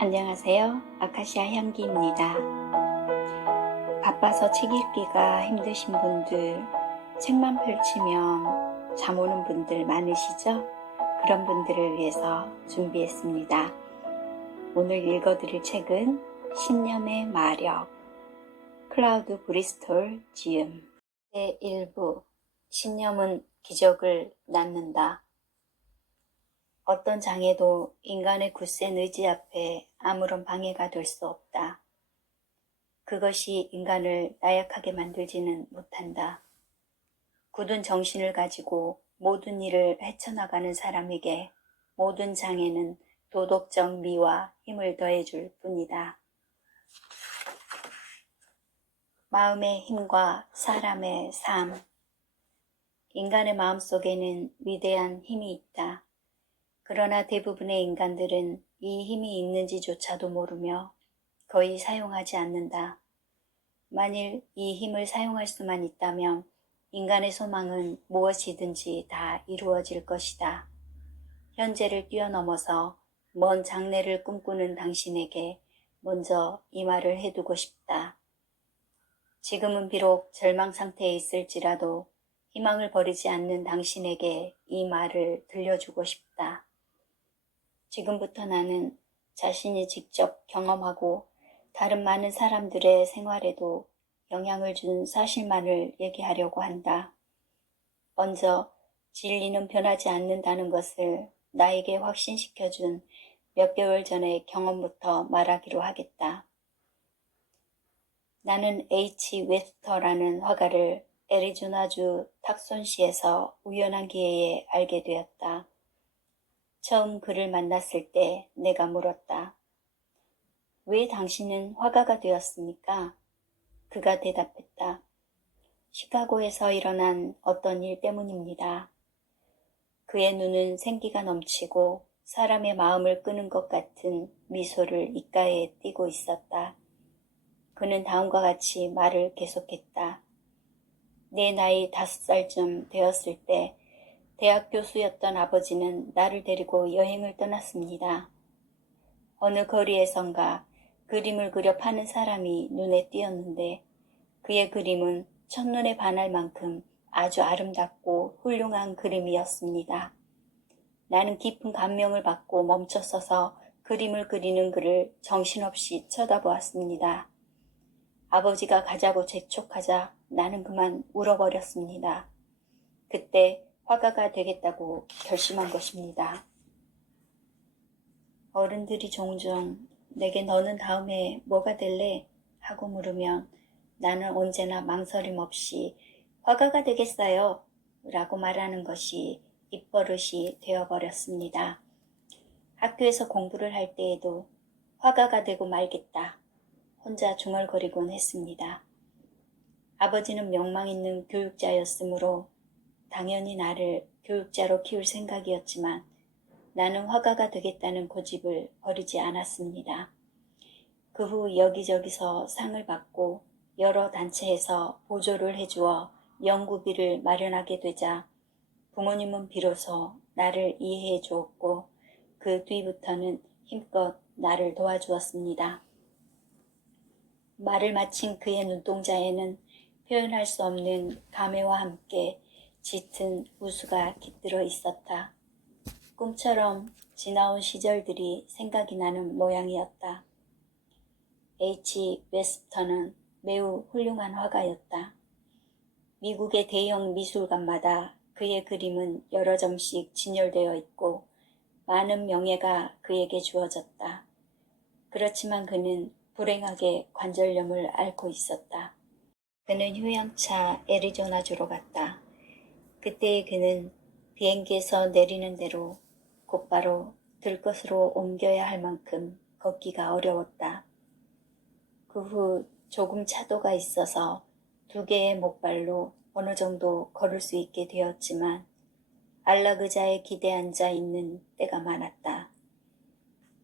안녕하세요. 아카시아 향기입니다. 바빠서 책 읽기가 힘드신 분들, 책만 펼치면 잠 오는 분들 많으시죠? 그런 분들을 위해서 준비했습니다. 오늘 읽어드릴 책은 신념의 마력, 클라우드 브리스톨 지음 제1부 신념은 기적을 낳는다. 어떤 장애도 인간의 굳센 의지 앞에 아무런 방해가 될 수 없다. 그것이 인간을 나약하게 만들지는 못한다. 굳은 정신을 가지고 모든 일을 헤쳐나가는 사람에게 모든 장애는 도덕적 미와 힘을 더해줄 뿐이다. 마음의 힘과 사람의 삶. 인간의 마음속에는 위대한 힘이 있다. 그러나 대부분의 인간들은 이 힘이 있는지조차도 모르며 거의 사용하지 않는다. 만일 이 힘을 사용할 수만 있다면 인간의 소망은 무엇이든지 다 이루어질 것이다. 현재를 뛰어넘어서 먼 장래를 꿈꾸는 당신에게 먼저 이 말을 해두고 싶다. 지금은 비록 절망 상태에 있을지라도 희망을 버리지 않는 당신에게 이 말을 들려주고 싶다. 지금부터 나는 자신이 직접 경험하고 다른 많은 사람들의 생활에도 영향을 준 사실만을 얘기하려고 한다. 먼저 진리는 변하지 않는다는 것을 나에게 확신시켜준 몇 개월 전의 경험부터 말하기로 하겠다. 나는 H. 웨스터라는 화가를 애리조나주 탁손시에서 우연한 기회에 알게 되었다. 처음 그를 만났을 때 내가 물었다. 왜 당신은 화가가 되었습니까? 그가 대답했다. 시카고에서 일어난 어떤 일 때문입니다. 그의 눈은 생기가 넘치고 사람의 마음을 끄는 것 같은 미소를 입가에 띠고 있었다. 그는 다음과 같이 말을 계속했다. 내 나이 5살쯤 되었을 때 대학 교수였던 아버지는 나를 데리고 여행을 떠났습니다. 어느 거리에선가 그림을 그려 파는 사람이 눈에 띄었는데 그의 그림은 첫눈에 반할 만큼 아주 아름답고 훌륭한 그림이었습니다. 나는 깊은 감명을 받고 멈춰서서 그림을 그리는 그를 정신없이 쳐다보았습니다. 아버지가 가자고 재촉하자 나는 그만 울어버렸습니다. 그때 화가가 되겠다고 결심한 것입니다. 어른들이 종종 내게 너는 다음에 뭐가 될래? 하고 물으면 나는 언제나 망설임 없이 화가가 되겠어요 라고 말하는 것이 입버릇이 되어버렸습니다. 학교에서 공부를 할 때에도 화가가 되고 말겠다. 혼자 중얼거리곤 했습니다. 아버지는 명망 있는 교육자였으므로 당연히 나를 교육자로 키울 생각이었지만 나는 화가가 되겠다는 고집을 버리지 않았습니다. 그 후 여기저기서 상을 받고 여러 단체에서 보조를 해주어 연구비를 마련하게 되자 부모님은 비로소 나를 이해해 주었고 그 뒤부터는 힘껏 나를 도와주었습니다. 말을 마친 그의 눈동자에는 표현할 수 없는 감회와 함께 짙은 우수가 깃들어 있었다. 꿈처럼 지나온 시절들이 생각이 나는 모양이었다. H. 웨스터는 매우 훌륭한 화가였다. 미국의 대형 미술관마다 그의 그림은 여러 점씩 진열되어 있고 많은 명예가 그에게 주어졌다. 그렇지만 그는 불행하게 관절염을 앓고 있었다. 그는 휴양차 애리조나주로 갔다. 그때의 그는 비행기에서 내리는 대로 곧바로 들것으로 옮겨야 할 만큼 걷기가 어려웠다. 그 후 조금 차도가 있어서 2개의 목발로 어느 정도 걸을 수 있게 되었지만 안락의자에 기대 앉아 있는 때가 많았다.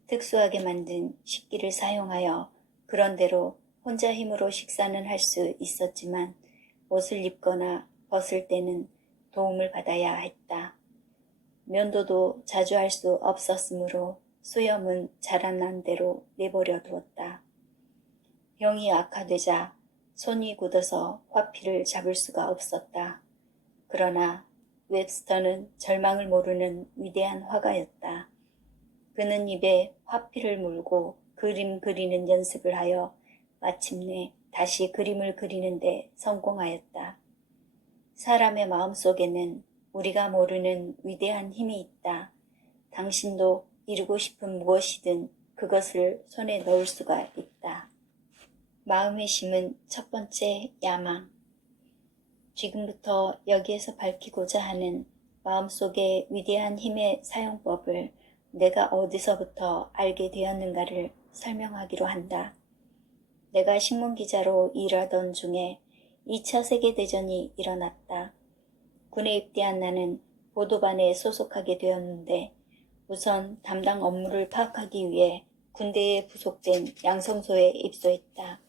특수하게 만든 식기를 사용하여 그런대로 혼자 힘으로 식사는 할 수 있었지만 옷을 입거나 벗을 때는 도움을 받아야 했다. 면도도 자주 할 수 없었으므로 수염은 자라난 대로 내버려 두었다. 병이 악화되자 손이 굳어서 화피를 잡을 수가 없었다. 그러나 웹스터는 절망을 모르는 위대한 화가였다. 그는 입에 화피를 물고 그림 그리는 연습을 하여 마침내 다시 그림을 그리는데 성공하였다. 사람의 마음속에는 우리가 모르는 위대한 힘이 있다. 당신도 이루고 싶은 무엇이든 그것을 손에 넣을 수가 있다. 마음의 힘은 첫 번째 야망. 지금부터 여기에서 밝히고자 하는 마음속의 위대한 힘의 사용법을 내가 어디서부터 알게 되었는가를 설명하기로 한다. 내가 신문기자로 일하던 중에 2차 세계대전이 일어났다. 군에 입대한 나는 보도반에 소속하게 되었는데 우선 담당 업무를 파악하기 위해 군대에 부속된 양성소에 입소했다.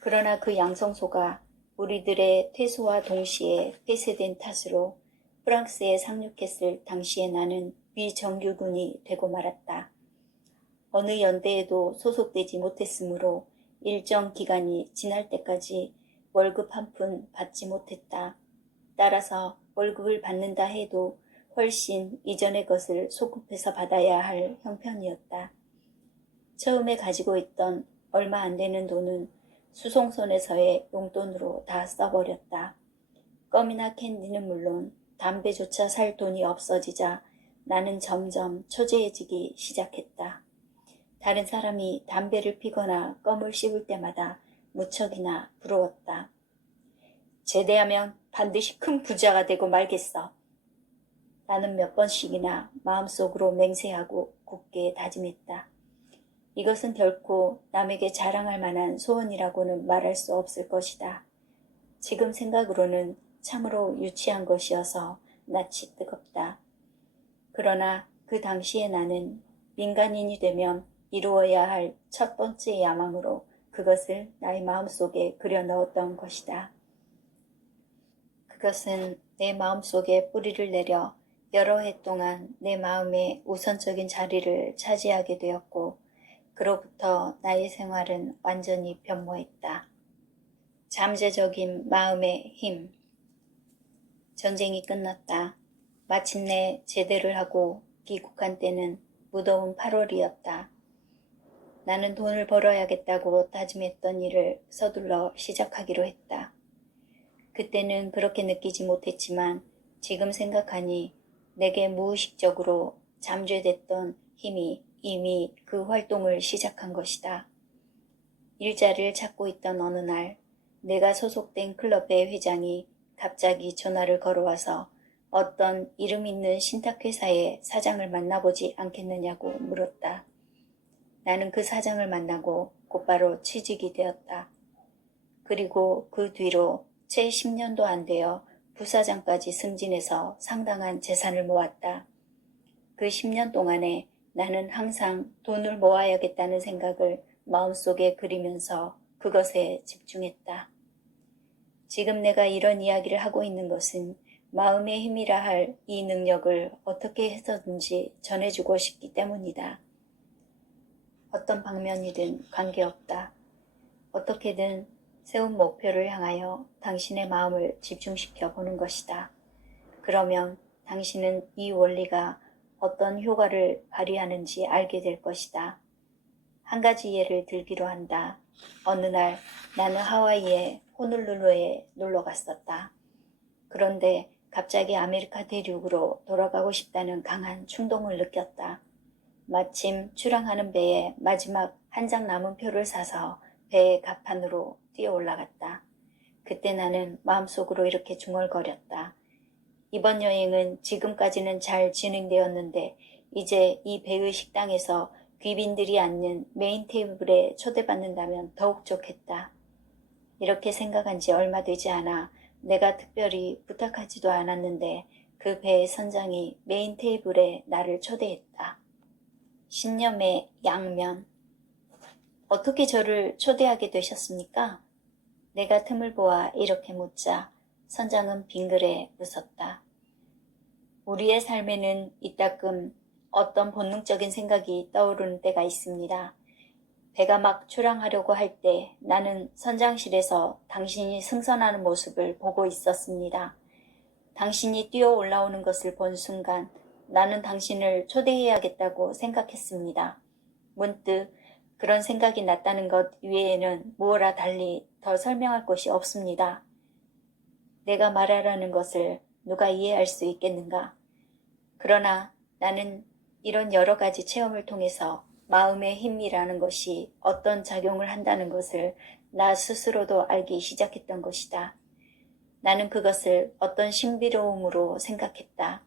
그러나 그 양성소가 우리들의 퇴소와 동시에 폐쇄된 탓으로 프랑스에 상륙했을 당시에 나는 비정규군이 되고 말았다. 어느 연대에도 소속되지 못했으므로 일정 기간이 지날 때까지 월급 한 푼 받지 못했다. 따라서 월급을 받는다 해도 훨씬 이전의 것을 소급해서 받아야 할 형편이었다. 처음에 가지고 있던 얼마 안 되는 돈은 수송선에서의 용돈으로 다 써버렸다. 껌이나 캔디는 물론 담배조차 살 돈이 없어지자 나는 점점 초조해지기 시작했다. 다른 사람이 담배를 피거나 껌을 씹을 때마다 무척이나 부러웠다. 제대하면 반드시 큰 부자가 되고 말겠어. 나는 몇 번씩이나 마음속으로 맹세하고 굳게 다짐했다. 이것은 결코 남에게 자랑할 만한 소원이라고는 말할 수 없을 것이다. 지금 생각으로는 참으로 유치한 것이어서 낯이 뜨겁다. 그러나 그 당시에 나는 민간인이 되면 이루어야 할 첫 번째 야망으로 그것을 나의 마음속에 그려 넣었던 것이다. 그것은 내 마음속에 뿌리를 내려 여러 해 동안 내 마음의 우선적인 자리를 차지하게 되었고 그로부터 나의 생활은 완전히 변모했다. 잠재적인 마음의 힘. 전쟁이 끝났다. 마침내 제대를 하고 귀국한 때는 무더운 8월이었다. 나는 돈을 벌어야겠다고 다짐했던 일을 서둘러 시작하기로 했다. 그때는 그렇게 느끼지 못했지만 지금 생각하니 내게 무의식적으로 잠재됐던 힘이 이미 그 활동을 시작한 것이다. 일자리를 찾고 있던 어느 날 내가 소속된 클럽의 회장이 갑자기 전화를 걸어와서 어떤 이름 있는 신탁회사의 사장을 만나보지 않겠느냐고 물었다. 나는 그 사장을 만나고 곧바로 취직이 되었다. 그리고 그 뒤로 채 10년도 안 되어 부사장까지 승진해서 상당한 재산을 모았다. 그 10년 동안에 나는 항상 돈을 모아야겠다는 생각을 마음속에 그리면서 그것에 집중했다. 지금 내가 이런 이야기를 하고 있는 것은 마음의 힘이라 할 이 능력을 어떻게 해서든지 전해주고 싶기 때문이다. 어떤 방면이든 관계없다. 어떻게든 세운 목표를 향하여 당신의 마음을 집중시켜 보는 것이다. 그러면 당신은 이 원리가 어떤 효과를 발휘하는지 알게 될 것이다. 한 가지 예를 들기로 한다. 어느 날 나는 하와이의 호놀룰루에 놀러 갔었다. 그런데 갑자기 아메리카 대륙으로 돌아가고 싶다는 강한 충동을 느꼈다. 마침 출항하는 배에 마지막 한 장 남은 표를 사서 배의 갑판으로 뛰어 올라갔다. 그때 나는 마음속으로 이렇게 중얼거렸다. 이번 여행은 지금까지는 잘 진행되었는데 이제 이 배의 식당에서 귀빈들이 앉는 메인 테이블에 초대받는다면 더욱 좋겠다. 이렇게 생각한 지 얼마 되지 않아 내가 특별히 부탁하지도 않았는데 그 배의 선장이 메인 테이블에 나를 초대했다. 신념의 양면. 어떻게 저를 초대하게 되셨습니까? 내가 틈을 보아 이렇게 묻자 선장은 빙그레 웃었다. 우리의 삶에는 이따금 어떤 본능적인 생각이 떠오르는 때가 있습니다. 배가 막 출항하려고 할 때 나는 선장실에서 당신이 승선하는 모습을 보고 있었습니다. 당신이 뛰어 올라오는 것을 본 순간 나는 당신을 초대해야겠다고 생각했습니다. 문득 그런 생각이 났다는 것 외에는 무엇라 달리 더 설명할 것이 없습니다. 내가 말하려는 것을 누가 이해할 수 있겠는가? 그러나 나는 이런 여러 가지 체험을 통해서 마음의 힘이라는 것이 어떤 작용을 한다는 것을 나 스스로도 알기 시작했던 것이다. 나는 그것을 어떤 신비로움으로 생각했다.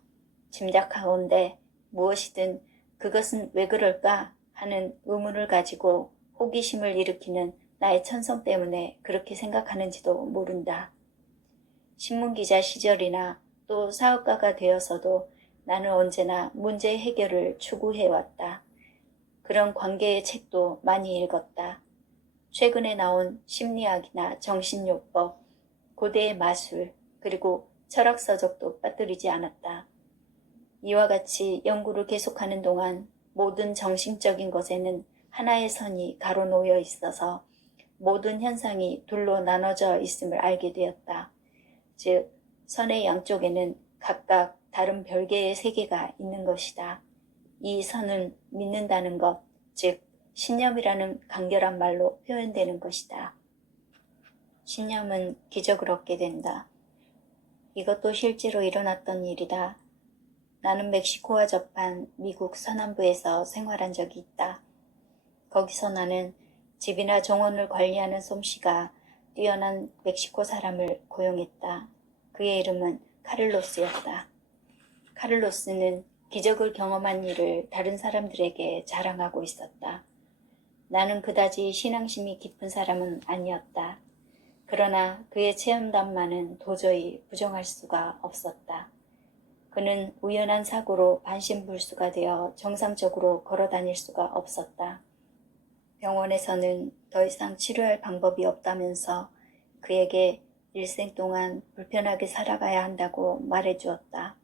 짐작하건대 무엇이든 그것은 왜 그럴까 하는 의문을 가지고 호기심을 일으키는 나의 천성 때문에 그렇게 생각하는지도 모른다. 신문기자 시절이나 또 사업가가 되어서도 나는 언제나 문제 해결을 추구해왔다. 그런 관계의 책도 많이 읽었다. 최근에 나온 심리학이나 정신요법, 고대의 마술, 그리고 철학서적도 빠뜨리지 않았다. 이와 같이 연구를 계속하는 동안 모든 정신적인 것에는 하나의 선이 가로놓여 있어서 모든 현상이 둘로 나눠져 있음을 알게 되었다. 즉, 선의 양쪽에는 각각 다른 별개의 세계가 있는 것이다. 이 선은 믿는다는 것, 즉 신념이라는 간결한 말로 표현되는 것이다. 신념은 기적을 얻게 된다. 이것도 실제로 일어났던 일이다. 나는 멕시코와 접한 미국 서남부에서 생활한 적이 있다. 거기서 나는 집이나 정원을 관리하는 솜씨가 뛰어난 멕시코 사람을 고용했다. 그의 이름은 카를로스였다. 카를로스는 기적을 경험한 일을 다른 사람들에게 자랑하고 있었다. 나는 그다지 신앙심이 깊은 사람은 아니었다. 그러나 그의 체험담만은 도저히 부정할 수가 없었다. 그는 우연한 사고로 반신불수가 되어 정상적으로 걸어다닐 수가 없었다. 병원에서는 더 이상 치료할 방법이 없다면서 그에게 일생 동안 불편하게 살아가야 한다고 말해주었다.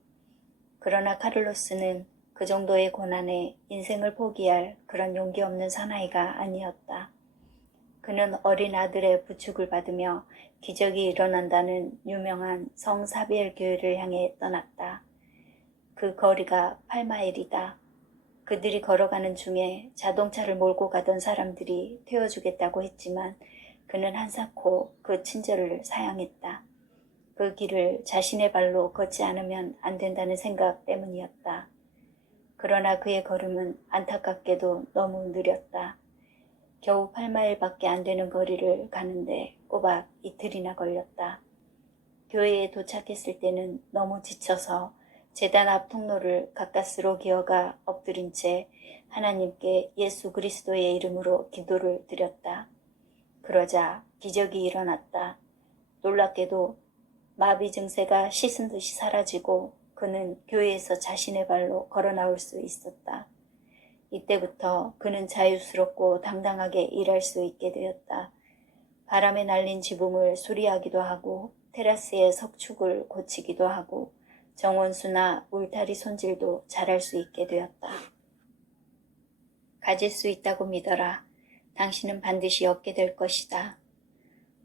그러나 카를로스는 그 정도의 고난에 인생을 포기할 그런 용기 없는 사나이가 아니었다. 그는 어린 아들의 부축을 받으며 기적이 일어난다는 유명한 성사비엘 교회를 향해 떠났다. 그 거리가 8마일이다. 그들이 걸어가는 중에 자동차를 몰고 가던 사람들이 태워주겠다고 했지만 그는 한사코 그 친절을 사양했다. 그 길을 자신의 발로 걷지 않으면 안 된다는 생각 때문이었다. 그러나 그의 걸음은 안타깝게도 너무 느렸다. 겨우 8마일밖에 안 되는 거리를 가는데 꼬박 이틀이나 걸렸다. 교회에 도착했을 때는 너무 지쳐서 제단 앞 통로를 가까스로 기어가 엎드린 채 하나님께 예수 그리스도의 이름으로 기도를 드렸다. 그러자 기적이 일어났다. 놀랍게도 마비 증세가 씻은 듯이 사라지고 그는 교회에서 자신의 발로 걸어 나올 수 있었다. 이때부터 그는 자유스럽고 당당하게 일할 수 있게 되었다. 바람에 날린 지붕을 수리하기도 하고 테라스의 석축을 고치기도 하고 정원수나 울타리 손질도 잘할 수 있게 되었다. 가질 수 있다고 믿어라. 당신은 반드시 얻게 될 것이다.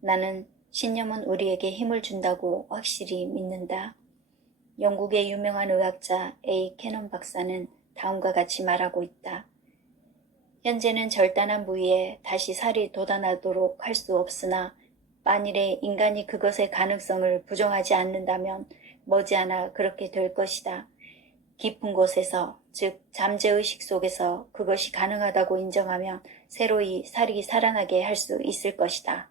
나는 신념은 우리에게 힘을 준다고 확실히 믿는다. 영국의 유명한 의학자 A. 캐넌 박사는 다음과 같이 말하고 있다. 현재는 절단한 부위에 다시 살이 돋아나도록 할 수 없으나 만일에 인간이 그것의 가능성을 부정하지 않는다면 머지않아 그렇게 될 것이다. 깊은 곳에서, 즉 잠재의식 속에서 그것이 가능하다고 인정하면 새로이 살이 살아나게 할 수 있을 것이다.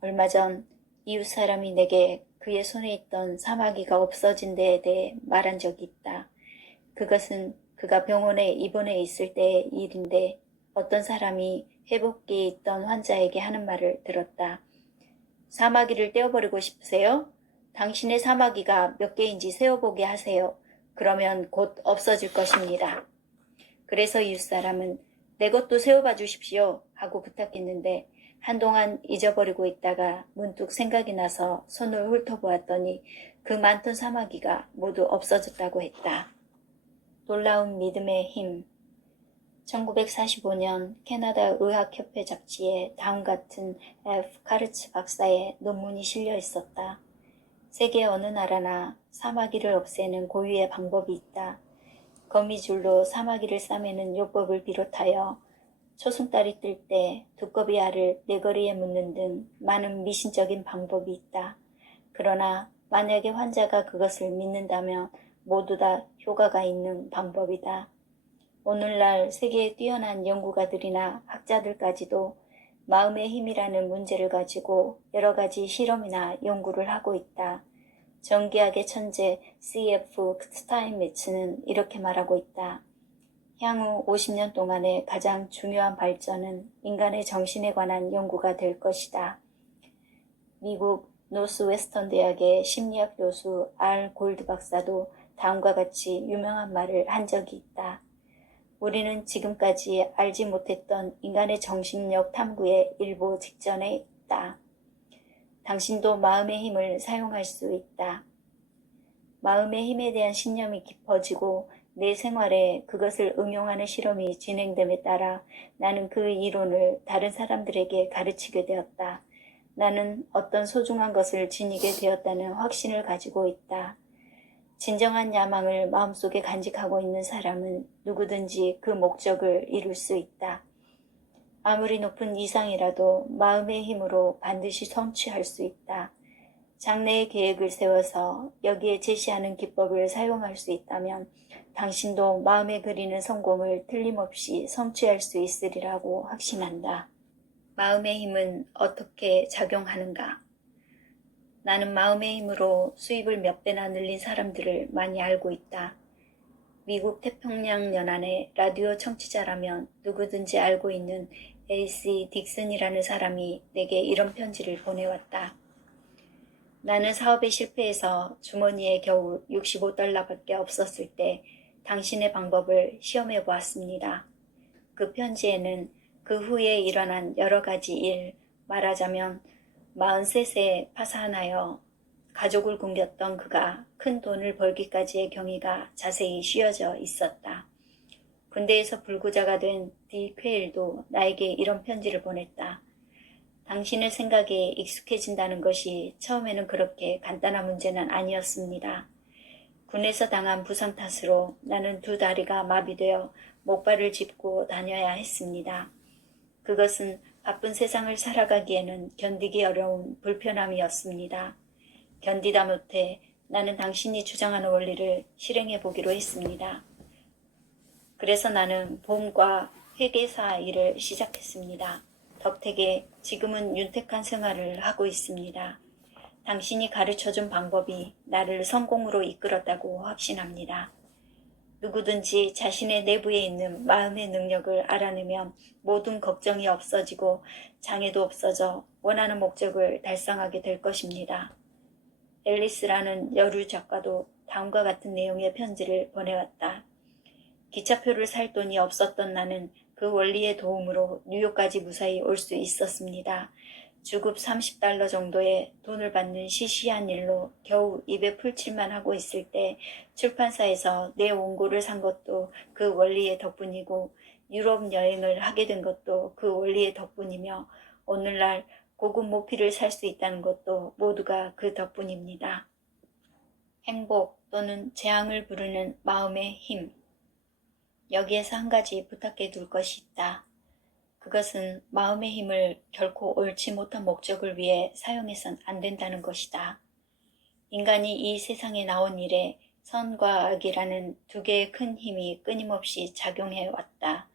얼마 전 이웃 사람이 내게 그의 손에 있던 사마귀가 없어진 데에 대해 말한 적이 있다. 그것은 그가 병원에 입원해 있을 때의 일인데 어떤 사람이 회복기에 있던 환자에게 하는 말을 들었다. 사마귀를 떼어버리고 싶으세요? 당신의 사마귀가 몇 개인지 세어보게 하세요. 그러면 곧 없어질 것입니다. 그래서 이웃 사람은 내 것도 세어봐 주십시오 하고 부탁했는데 한동안 잊어버리고 있다가 문득 생각이 나서 손을 훑어보았더니 그 많던 사마귀가 모두 없어졌다고 했다. 놀라운 믿음의 힘. 1945년 캐나다 의학협회 잡지에 다음 같은 F. 카르츠 박사의 논문이 실려 있었다. 세계 어느 나라나 사마귀를 없애는 고유의 방법이 있다. 거미줄로 사마귀를 싸매는 요법을 비롯하여 초승달이 뜰 때 두꺼비 알을 내거리에 묻는 등 많은 미신적인 방법이 있다. 그러나 만약에 환자가 그것을 믿는다면 모두 다 효과가 있는 방법이다. 오늘날 세계의 뛰어난 연구가들이나 학자들까지도 마음의 힘이라는 문제를 가지고 여러 가지 실험이나 연구를 하고 있다. 전기학의 천재 C.F. 스타인메츠는 이렇게 말하고 있다. 향후 50년 동안의 가장 중요한 발전은 인간의 정신에 관한 연구가 될 것이다. 미국 노스웨스턴 대학의 심리학 교수 알 골드 박사도 다음과 같이 유명한 말을 한 적이 있다. 우리는 지금까지 알지 못했던 인간의 정신력 탐구의 일부 직전에 있다. 당신도 마음의 힘을 사용할 수 있다. 마음의 힘에 대한 신념이 깊어지고 내 생활에 그것을 응용하는 실험이 진행됨에 따라 나는 그 이론을 다른 사람들에게 가르치게 되었다. 나는 어떤 소중한 것을 지니게 되었다는 확신을 가지고 있다. 진정한 야망을 마음속에 간직하고 있는 사람은 누구든지 그 목적을 이룰 수 있다. 아무리 높은 이상이라도 마음의 힘으로 반드시 성취할 수 있다. 장래의 계획을 세워서 여기에 제시하는 기법을 사용할 수 있다면 당신도 마음에 그리는 성공을 틀림없이 성취할 수 있으리라고 확신한다. 마음의 힘은 어떻게 작용하는가? 나는 마음의 힘으로 수입을 몇 배나 늘린 사람들을 많이 알고 있다. 미국 태평양 연안의 라디오 청취자라면 누구든지 알고 있는 A.C. 딕슨이라는 사람이 내게 이런 편지를 보내왔다. 나는 사업에 실패해서 주머니에 겨우 $65밖에 없었을 때 당신의 방법을 시험해 보았습니다. 그 편지에는 그 후에 일어난 여러 가지 일, 말하자면 43세 파산하여 가족을 굶겼던 그가 큰 돈을 벌기까지의 경위가 자세히 씌어져 있었다. 군대에서 불구자가 된 디 퀘일도 나에게 이런 편지를 보냈다. 당신의 생각에 익숙해진다는 것이 처음에는 그렇게 간단한 문제는 아니었습니다. 군에서 당한 부상 탓으로 나는 두 다리가 마비되어 목발을 짚고 다녀야 했습니다. 그것은 바쁜 세상을 살아가기에는 견디기 어려운 불편함이었습니다. 견디다 못해 나는 당신이 주장하는 원리를 실행해 보기로 했습니다. 그래서 나는 보험과 회계사 일을 시작했습니다. 덕택에 지금은 윤택한 생활을 하고 있습니다. 당신이 가르쳐준 방법이 나를 성공으로 이끌었다고 확신합니다. 누구든지 자신의 내부에 있는 마음의 능력을 알아내면 모든 걱정이 없어지고 장애도 없어져 원하는 목적을 달성하게 될 것입니다. 앨리스라는 여류 작가도 다음과 같은 내용의 편지를 보내왔다. 기차표를 살 돈이 없었던 나는 그 원리의 도움으로 뉴욕까지 무사히 올 수 있었습니다. 주급 $30 정도의 돈을 받는 시시한 일로 겨우 입에 풀칠만 하고 있을 때 출판사에서 내 원고를 산 것도 그 원리의 덕분이고 유럽 여행을 하게 된 것도 그 원리의 덕분이며 오늘날 고급 모피를 살 수 있다는 것도 모두가 그 덕분입니다. 행복 또는 재앙을 부르는 마음의 힘. 여기에서 한 가지 부탁해 둘 것이 있다. 그것은 마음의 힘을 결코 옳지 못한 목적을 위해 사용해선 안 된다는 것이다. 인간이 이 세상에 나온 이래 선과 악이라는 두 개의 큰 힘이 끊임없이 작용해 왔다.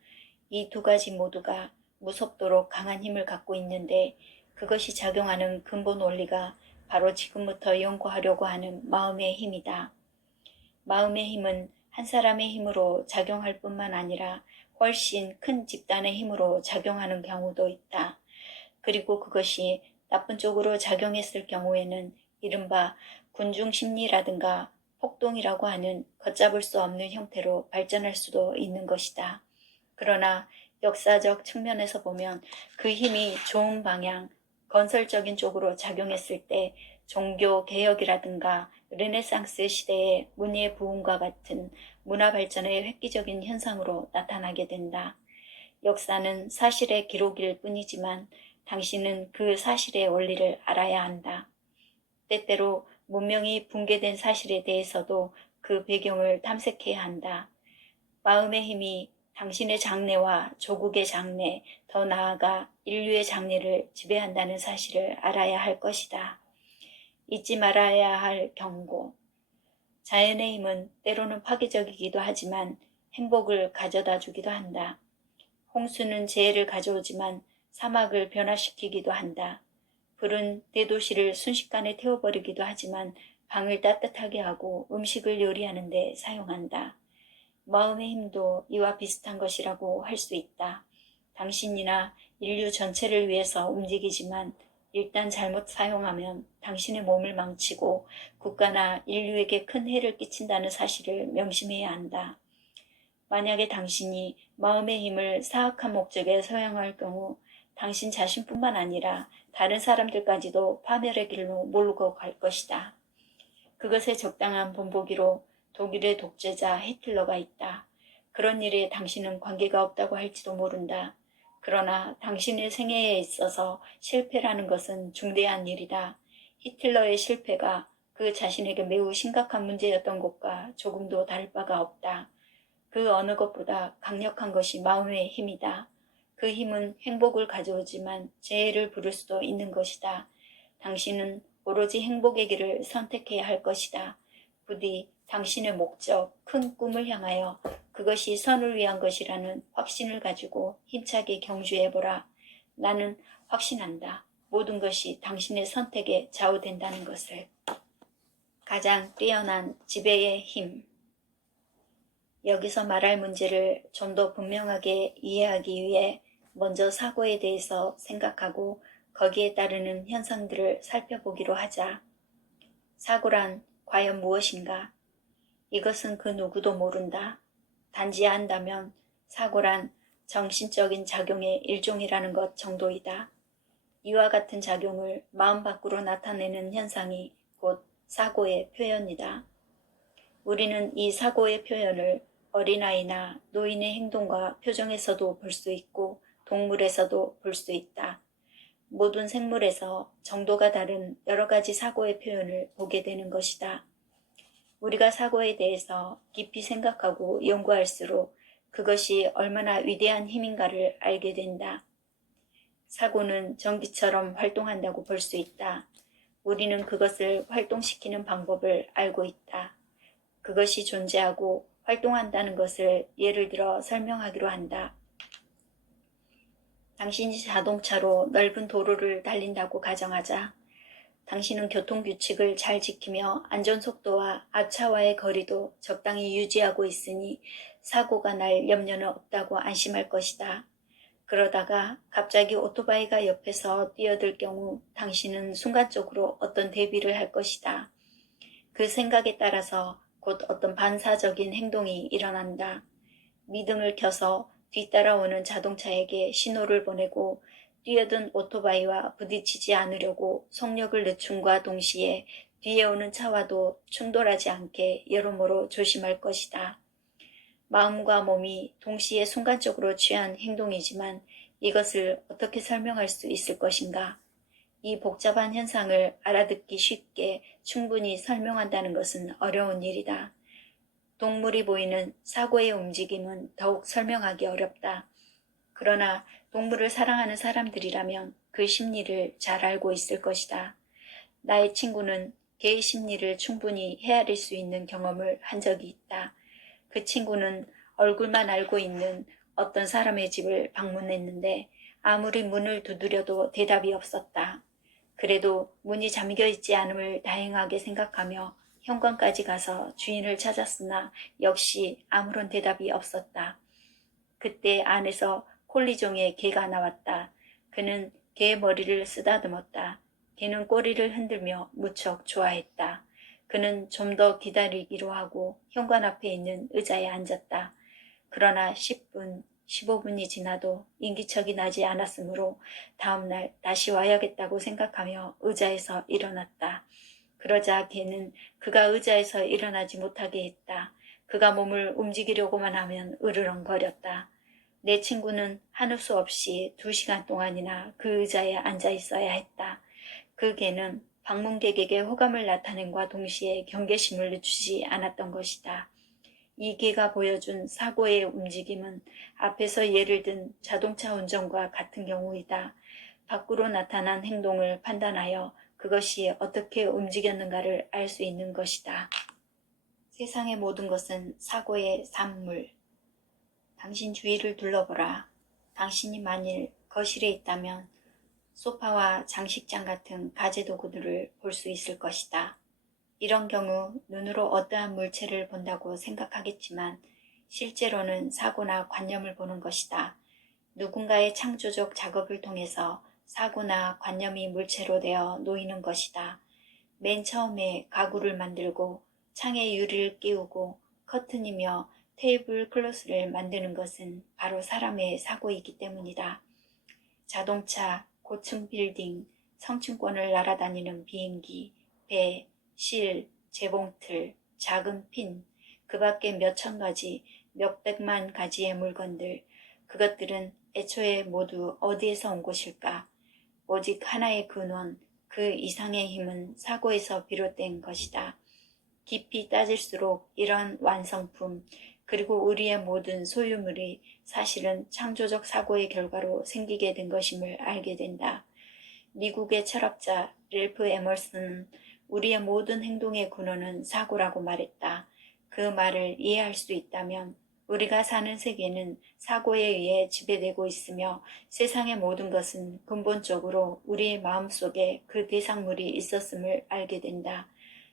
이 두 가지 모두가 무섭도록 강한 힘을 갖고 있는데 그것이 작용하는 근본 원리가 바로 지금부터 연구하려고 하는 마음의 힘이다. 마음의 힘은 한 사람의 힘으로 작용할 뿐만 아니라 훨씬 큰 집단의 힘으로 작용하는 경우도 있다. 그리고 그것이 나쁜 쪽으로 작용했을 경우에는 이른바 군중심리라든가 폭동이라고 하는 걷잡을 수 없는 형태로 발전할 수도 있는 것이다. 그러나 역사적 측면에서 보면 그 힘이 좋은 방향, 건설적인 쪽으로 작용했을 때 종교 개혁이라든가 르네상스 시대의 문예 부흥과 같은 문화 발전의 획기적인 현상으로 나타나게 된다. 역사는 사실의 기록일 뿐이지만 당신은 그 사실의 원리를 알아야 한다. 때때로 문명이 붕괴된 사실에 대해서도 그 배경을 탐색해야 한다. 마음의 힘이 당신의 장래와 조국의 장래, 더 나아가 인류의 장래를 지배한다는 사실을 알아야 할 것이다. 잊지 말아야 할 경고. 자연의 힘은 때로는 파괴적이기도 하지만 행복을 가져다 주기도 한다. 홍수는 재해를 가져오지만 사막을 변화시키기도 한다. 불은 대도시를 순식간에 태워버리기도 하지만 방을 따뜻하게 하고 음식을 요리하는 데 사용한다. 마음의 힘도 이와 비슷한 것이라고 할 수 있다. 당신이나 인류 전체를 위해서 움직이지만 일단 잘못 사용하면 당신의 몸을 망치고 국가나 인류에게 큰 해를 끼친다는 사실을 명심해야 한다. 만약에 당신이 마음의 힘을 사악한 목적에 사용할 경우 당신 자신뿐만 아니라 다른 사람들까지도 파멸의 길로 몰고 갈 것이다. 그것의 적당한 본보기로 독일의 독재자 히틀러가 있다. 그런 일에 당신은 관계가 없다고 할지도 모른다. 그러나 당신의 생애에 있어서 실패라는 것은 중대한 일이다. 히틀러의 실패가 그 자신에게 매우 심각한 문제였던 것과 조금도 다를 바가 없다. 그 어느 것보다 강력한 것이 마음의 힘이다. 그 힘은 행복을 가져오지만 재해를 부를 수도 있는 것이다. 당신은 오로지 행복의 길을 선택해야 할 것이다. 부디 당신의 목적, 큰 꿈을 향하여 그것이 선을 위한 것이라는 확신을 가지고 힘차게 경주해보라. 나는 확신한다. 모든 것이 당신의 선택에 좌우된다는 것을. 가장 뛰어난 지배의 힘. 여기서 말할 문제를 좀 더 분명하게 이해하기 위해 먼저 사고에 대해서 생각하고 거기에 따르는 현상들을 살펴보기로 하자. 사고란 과연 무엇인가? 이것은 그 누구도 모른다. 단지 안다면 사고란 정신적인 작용의 일종이라는 것 정도이다. 이와 같은 작용을 마음 밖으로 나타내는 현상이 곧 사고의 표현이다. 우리는 이 사고의 표현을 어린아이나 노인의 행동과 표정에서도 볼 수 있고 동물에서도 볼 수 있다. 모든 생물에서 정도가 다른 여러 가지 사고의 표현을 보게 되는 것이다. 우리가 사고에 대해서 깊이 생각하고 연구할수록 그것이 얼마나 위대한 힘인가를 알게 된다. 사고는 전기처럼 활동한다고 볼 수 있다. 우리는 그것을 활동시키는 방법을 알고 있다. 그것이 존재하고 활동한다는 것을 예를 들어 설명하기로 한다. 당신이 자동차로 넓은 도로를 달린다고 가정하자. 당신은 교통규칙을 잘 지키며 안전속도와 앞차와의 거리도 적당히 유지하고 있으니 사고가 날 염려는 없다고 안심할 것이다. 그러다가 갑자기 오토바이가 옆에서 뛰어들 경우 당신은 순간적으로 어떤 대비를 할 것이다. 그 생각에 따라서 곧 어떤 반사적인 행동이 일어난다. 미등을 켜서 뒤따라오는 자동차에게 신호를 보내고 뛰어든 오토바이와 부딪히지 않으려고 속력을 늦춤과 동시에 뒤에 오는 차와도 충돌하지 않게 여러모로 조심할 것이다. 마음과 몸이 동시에 순간적으로 취한 행동이지만 이것을 어떻게 설명할 수 있을 것인가? 이 복잡한 현상을 알아듣기 쉽게 충분히 설명한다는 것은 어려운 일이다. 동물이 보이는 사고의 움직임은 더욱 설명하기 어렵다. 그러나 동물을 사랑하는 사람들이라면 그 심리를 잘 알고 있을 것이다. 나의 친구는 개의 심리를 충분히 헤아릴 수 있는 경험을 한 적이 있다. 그 친구는 얼굴만 알고 있는 어떤 사람의 집을 방문했는데 아무리 문을 두드려도 대답이 없었다. 그래도 문이 잠겨있지 않음을 다행하게 생각하며 현관까지 가서 주인을 찾았으나 역시 아무런 대답이 없었다. 그때 안에서 콜리종의 개가 나왔다. 그는 개의 머리를 쓰다듬었다. 개는 꼬리를 흔들며 무척 좋아했다. 그는 좀 더 기다리기로 하고 현관 앞에 있는 의자에 앉았다. 그러나 10분, 15분이 지나도 인기척이 나지 않았으므로 다음날 다시 와야겠다고 생각하며 의자에서 일어났다. 그러자 개는 그가 의자에서 일어나지 못하게 했다. 그가 몸을 움직이려고만 하면 으르렁거렸다. 내 친구는 한을 수 없이 2시간 동안이나 그 의자에 앉아 있어야 했다. 그 개는 방문객에게 호감을 나타낸과 동시에 경계심을 주지 않았던 것이다. 이 개가 보여준 사고의 움직임은 앞에서 예를 든 자동차 운전과 같은 경우이다. 밖으로 나타난 행동을 판단하여 그것이 어떻게 움직였는가를 알 수 있는 것이다. 세상의 모든 것은 사고의 산물. 당신 주위를 둘러보라. 당신이 만일 거실에 있다면 소파와 장식장 같은 가재도구들을 볼 수 있을 것이다. 이런 경우 눈으로 어떠한 물체를 본다고 생각하겠지만 실제로는 사고나 관념을 보는 것이다. 누군가의 창조적 작업을 통해서 사고나 관념이 물체로 되어 놓이는 것이다. 맨 처음에 가구를 만들고 창에 유리를 끼우고 커튼이며 테이블 클로스를 만드는 것은 바로 사람의 사고이기 때문이다. 자동차, 고층 빌딩, 성층권을 날아다니는 비행기, 배, 실, 재봉틀, 작은 핀, 그 밖에 몇천 가지, 몇백만 가지의 물건들, 그것들은 애초에 모두 어디에서 온 것일까? 오직 하나의 근원, 그 이상의 힘은 사고에서 비롯된 것이다. 깊이 따질수록 이런 완성품, 그리고 우리의 모든 소유물이 사실은 창조적 사고의 결과로 생기게 된 것임을 알게 된다. 미국의 철학자 랠프 에머슨은 우리의 모든 행동의 근원은 사고라고 말했다. 그 말을 이해할 수 있다면 우리가 사는 세계는 사고에 의해 지배되고 있으며 세상의 모든 것은 근본적으로 우리의 마음속에 그 대상물이 있었음을 알게 된다.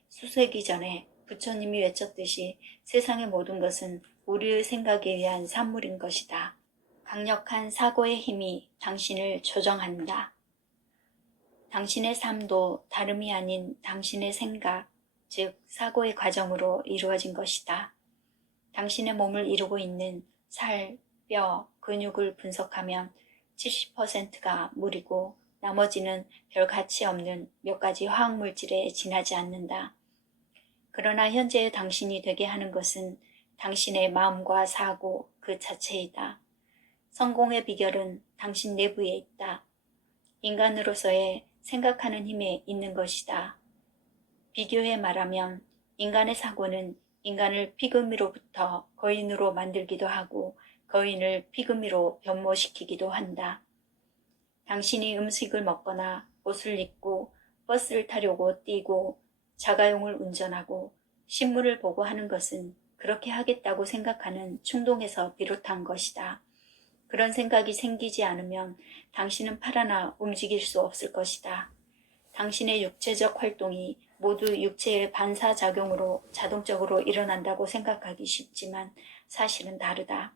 수세기 전에 부처님이 외쳤듯이 세상의 모든 것은 우리의 생각에 의한 산물인 것이다. 강력한 사고의 힘이 당신을 조정한다. 당신의 삶도 다름이 아닌 당신의 생각, 즉 사고의 과정으로 이루어진 것이다. 당신의 몸을 이루고 있는 살, 뼈, 근육을 분석하면 70%가 물이고 나머지는 별 가치 없는 몇 가지 화학물질에 지나지 않는다. 그러나 현재의 당신이 되게 하는 것은 당신의 마음과 사고 그 자체이다. 성공의 비결은 당신 내부에 있다. 인간으로서의 생각하는 힘에 있는 것이다. 비교해 말하면 인간의 사고는 인간을 피그미로부터 거인으로 만들기도 하고 거인을 피그미로 변모시키기도 한다. 당신이 음식을 먹거나 옷을 입고 버스를 타려고 뛰고 자가용을 운전하고 신문을 보고 하는 것은 그렇게 하겠다고 생각하는 충동에서 비롯한 것이다. 그런 생각이 생기지 않으면 당신은 팔아나 움직일 수 없을 것이다. 당신의 육체적 활동이 모두 육체의 반사작용으로 자동적으로 일어난다고 생각하기 쉽지만 사실은 다르다.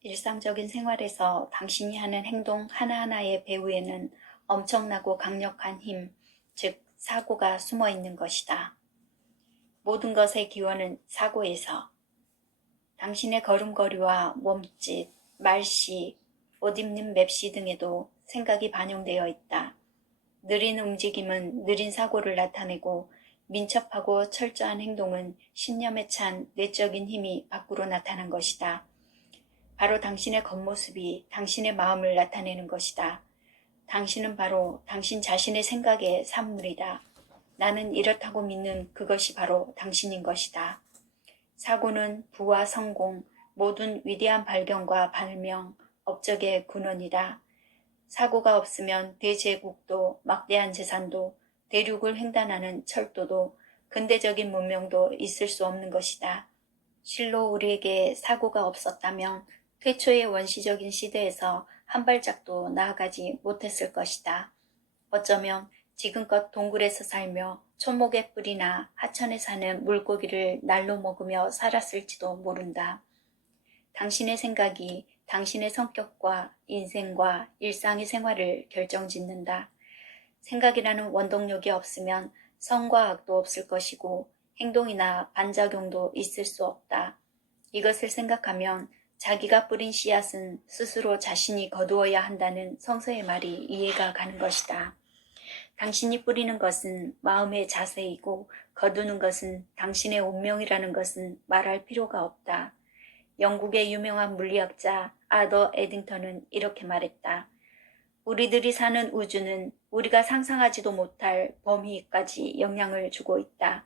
일상적인 생활에서 당신이 하는 행동 하나하나의 배후에는 엄청나고 강력한 힘, 즉 사고가 숨어 있는 것이다. 모든 것의 기원은 사고에서. 당신의 걸음걸이와 몸짓, 말씨, 옷 입는 맵시 등에도 생각이 반영되어 있다. 느린 움직임은 느린 사고를 나타내고 민첩하고 철저한 행동은 신념에 찬 내적인 힘이 밖으로 나타난 것이다. 바로 당신의 겉모습이 당신의 마음을 나타내는 것이다. 당신은 바로 당신 자신의 생각의 산물이다. 나는 이렇다고 믿는 그것이 바로 당신인 것이다. 사고는 부와 성공, 모든 위대한 발견과 발명, 업적의 근원이다. 사고가 없으면 대제국도 막대한 재산도 대륙을 횡단하는 철도도 근대적인 문명도 있을 수 없는 것이다. 실로 우리에게 사고가 없었다면 태초의 원시적인 시대에서 한 발짝도 나아가지 못했을 것이다. 어쩌면 지금껏 동굴에서 살며 초목의 뿌리나 하천에 사는 물고기를 날로 먹으며 살았을지도 모른다. 당신의 생각이 당신의 성격과 인생과 일상의 생활을 결정짓는다. 생각이라는 원동력이 없으면 선과 악도 없을 것이고 행동이나 반작용도 있을 수 없다. 이것을 생각하면 자기가 뿌린 씨앗은 스스로 자신이 거두어야 한다는 성서의 말이 이해가 가는 것이다. 당신이 뿌리는 것은 마음의 자세이고 거두는 것은 당신의 운명이라는 것은 말할 필요가 없다. 영국의 유명한 물리학자 아더 에딩턴은 이렇게 말했다. 우리들이 사는 우주는 우리가 상상하지도 못할 범위까지 영향을 주고 있다.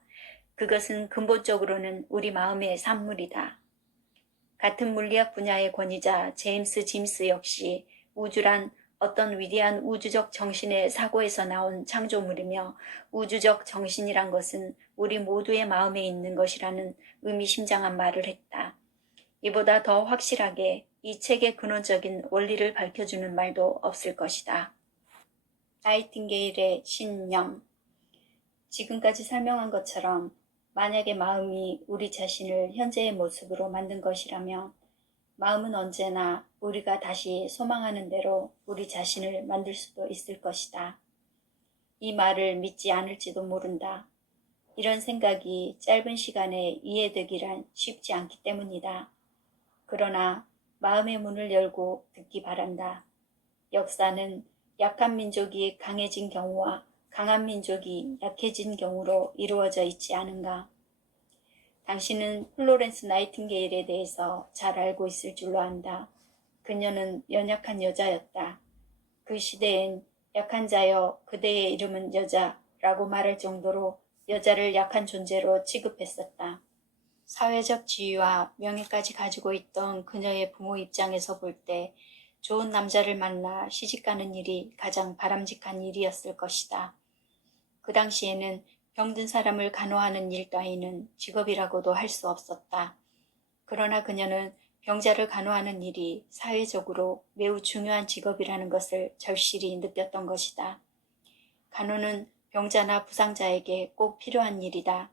그것은 근본적으로는 우리 마음의 산물이다. 같은 물리학 분야의 권위자 제임스 짐스 역시 우주란 어떤 위대한 우주적 정신의 사고에서 나온 창조물이며 우주적 정신이란 것은 우리 모두의 마음에 있는 것이라는 의미심장한 말을 했다. 이보다 더 확실하게 이 책의 근원적인 원리를 밝혀주는 말도 없을 것이다. 나이팅게일의 신념. 지금까지 설명한 것처럼 만약에 마음이 우리 자신을 현재의 모습으로 만든 것이라면 마음은 언제나 우리가 다시 소망하는 대로 우리 자신을 만들 수도 있을 것이다. 이 말을 믿지 않을지도 모른다. 이런 생각이 짧은 시간에 이해되기란 쉽지 않기 때문이다. 그러나 마음의 문을 열고 듣기 바란다. 역사는 약한 민족이 강해진 경우와 강한 민족이 약해진 경우로 이루어져 있지 않은가. 당신은 플로렌스 나이팅게일에 대해서 잘 알고 있을 줄로 안다. 그녀는 연약한 여자였다. 그 시대엔 약한 자여 그대의 이름은 여자라고 말할 정도로 여자를 약한 존재로 취급했었다. 사회적 지위와 명예까지 가지고 있던 그녀의 부모 입장에서 볼 때 좋은 남자를 만나 시집가는 일이 가장 바람직한 일이었을 것이다. 그 당시에는 병든 사람을 간호하는 일 따위는 직업이라고도 할 수 없었다. 그러나 그녀는 병자를 간호하는 일이 사회적으로 매우 중요한 직업이라는 것을 절실히 느꼈던 것이다. 간호는 병자나 부상자에게 꼭 필요한 일이다.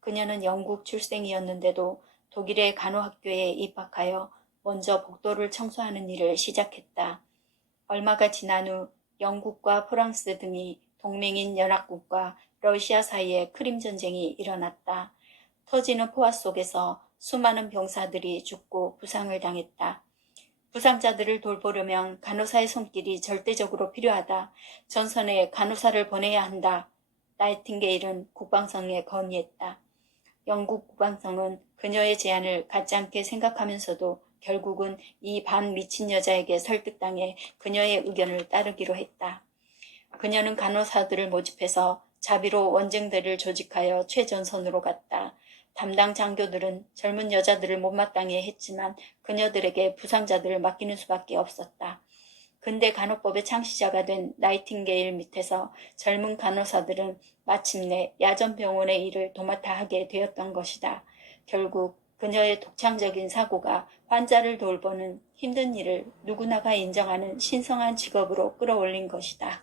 그녀는 영국 출생이었는데도 독일의 간호학교에 입학하여 먼저 복도를 청소하는 일을 시작했다. 얼마가 지난 후 영국과 프랑스 등이 동맹인 연합국과 러시아 사이에 크림 전쟁이 일어났다. 터지는 포화 속에서 수많은 병사들이 죽고 부상을 당했다. 부상자들을 돌보려면 간호사의 손길이 절대적으로 필요하다. 전선에 간호사를 보내야 한다. 나이팅게일은 국방성에 건의했다. 영국 국방성은 그녀의 제안을 갖지 않게 생각하면서도 결국은 이 반 미친 여자에게 설득당해 그녀의 의견을 따르기로 했다. 그녀는 간호사들을 모집해서 자비로 원정대를 조직하여 최전선으로 갔다. 담당 장교들은 젊은 여자들을 못마땅해 했지만 그녀들에게 부상자들을 맡기는 수밖에 없었다. 근대 간호법의 창시자가 된 나이팅게일 밑에서 젊은 간호사들은 마침내 야전병원의 일을 도맡아 하게 되었던 것이다. 결국 그녀의 독창적인 사고가 환자를 돌보는 힘든 일을 누구나가 인정하는 신성한 직업으로 끌어올린 것이다.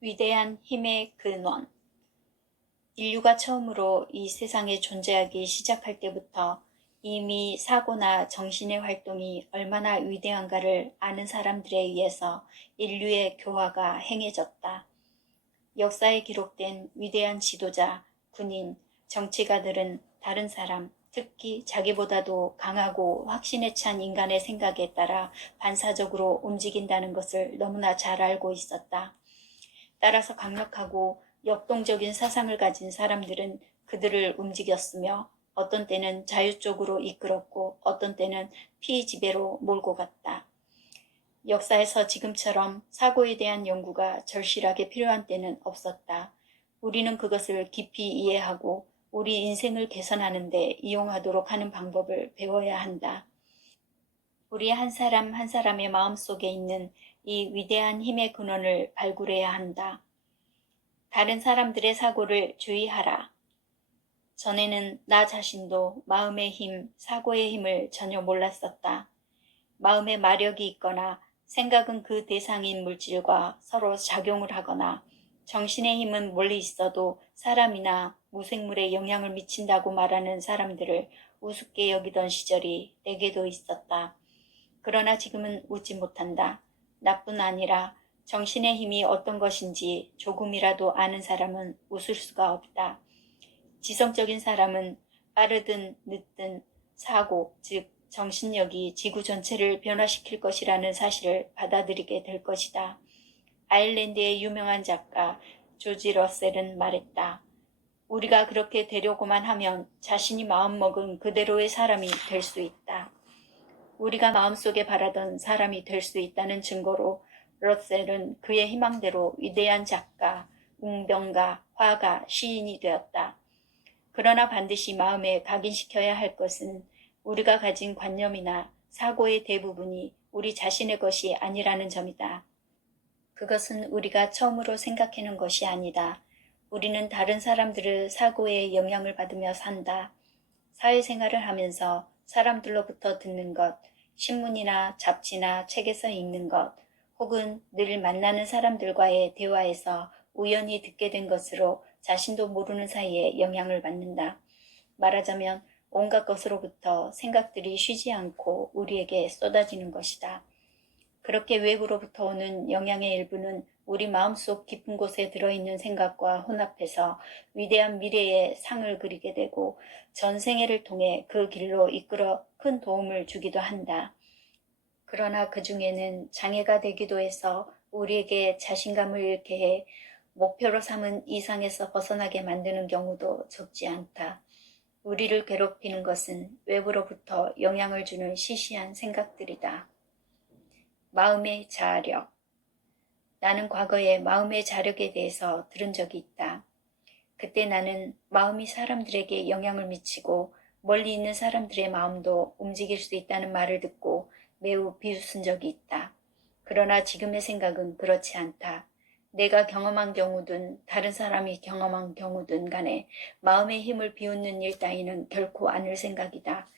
위대한 힘의 근원. 인류가 처음으로 이 세상에 존재하기 시작할 때부터 이미 사고나 정신의 활동이 얼마나 위대한가를 아는 사람들에 의해서 인류의 교화가 행해졌다. 역사에 기록된 위대한 지도자, 군인, 정치가들은 다른 사람, 특히 자기보다도 강하고 확신에 찬 인간의 생각에 따라 반사적으로 움직인다는 것을 너무나 잘 알고 있었다. 따라서 강력하고 역동적인 사상을 가진 사람들은 그들을 움직였으며 어떤 때는 자유 쪽으로 이끌었고 어떤 때는 피지배로 몰고 갔다. 역사에서 지금처럼 사고에 대한 연구가 절실하게 필요한 때는 없었다. 우리는 그것을 깊이 이해하고 우리 인생을 개선하는 데 이용하도록 하는 방법을 배워야 한다. 우리 한 사람 한 사람의 마음속에 있는 이 위대한 힘의 근원을 발굴해야 한다. 다른 사람들의 사고를 주의하라. 전에는 나 자신도 마음의 힘, 사고의 힘을 전혀 몰랐었다. 마음에 마력이 있거나 생각은 그 대상인 물질과 서로 작용을 하거나 정신의 힘은 멀리 있어도 사람이나 무생물에 영향을 미친다고 말하는 사람들을 우습게 여기던 시절이 내게도 있었다. 그러나 지금은 웃지 못한다. 나뿐 아니라 정신의 힘이 어떤 것인지 조금이라도 아는 사람은 웃을 수가 없다. 지성적인 사람은 빠르든 늦든 사고, 즉 정신력이 지구 전체를 변화시킬 것이라는 사실을 받아들이게 될 것이다. 아일랜드의 유명한 작가 조지 러셀은 말했다. 우리가 그렇게 되려고만 하면 자신이 마음먹은 그대로의 사람이 될 수 있다. 우리가 마음속에 바라던 사람이 될 수 있다는 증거로 러셀은 그의 희망대로 위대한 작가, 웅변가, 화가, 시인이 되었다. 그러나 반드시 마음에 각인시켜야 할 것은 우리가 가진 관념이나 사고의 대부분이 우리 자신의 것이 아니라는 점이다. 그것은 우리가 처음으로 생각해낸 것이 아니다. 우리는 다른 사람들의 사고에 영향을 받으며 산다. 사회생활을 하면서 사람들로부터 듣는 것, 신문이나 잡지나 책에서 읽는 것, 혹은 늘 만나는 사람들과의 대화에서 우연히 듣게 된 것으로 자신도 모르는 사이에 영향을 받는다. 말하자면 온갖 것으로부터 생각들이 쉬지 않고 우리에게 쏟아지는 것이다. 그렇게 외부로부터 오는 영향의 일부는 우리 마음속 깊은 곳에 들어있는 생각과 혼합해서 위대한 미래의 상을 그리게 되고 전생애를 통해 그 길로 이끌어 큰 도움을 주기도 한다. 그러나 그 중에는 장애가 되기도 해서 우리에게 자신감을 잃게 해 목표로 삼은 이상에서 벗어나게 만드는 경우도 적지 않다. 우리를 괴롭히는 것은 외부로부터 영향을 주는 시시한 생각들이다. 마음의 자아력. 나는 과거에 마음의 자력에 대해서 들은 적이 있다. 그때 나는 마음이 사람들에게 영향을 미치고 멀리 있는 사람들의 마음도 움직일 수 있다는 말을 듣고 매우 비웃은 적이 있다. 그러나 지금의 생각은 그렇지 않다. 내가 경험한 경우든 다른 사람이 경험한 경우든 간에 마음의 힘을 비웃는 일 따위는 결코 않을 생각이다.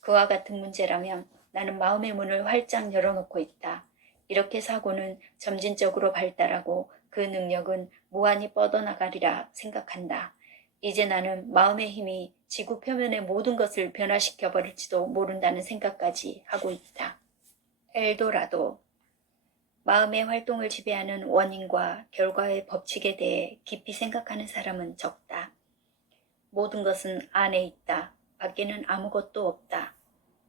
그와 같은 문제라면 나는 마음의 문을 활짝 열어놓고 있다. 이렇게 사고는 점진적으로 발달하고 그 능력은 무한히 뻗어나가리라 생각한다. 이제 나는 마음의 힘이 지구 표면의 모든 것을 변화시켜버릴지도 모른다는 생각까지 하고 있다. 엘도라도. 마음의 활동을 지배하는 원인과 결과의 법칙에 대해 깊이 생각하는 사람은 적다. 모든 것은 안에 있다. 밖에는 아무것도 없다.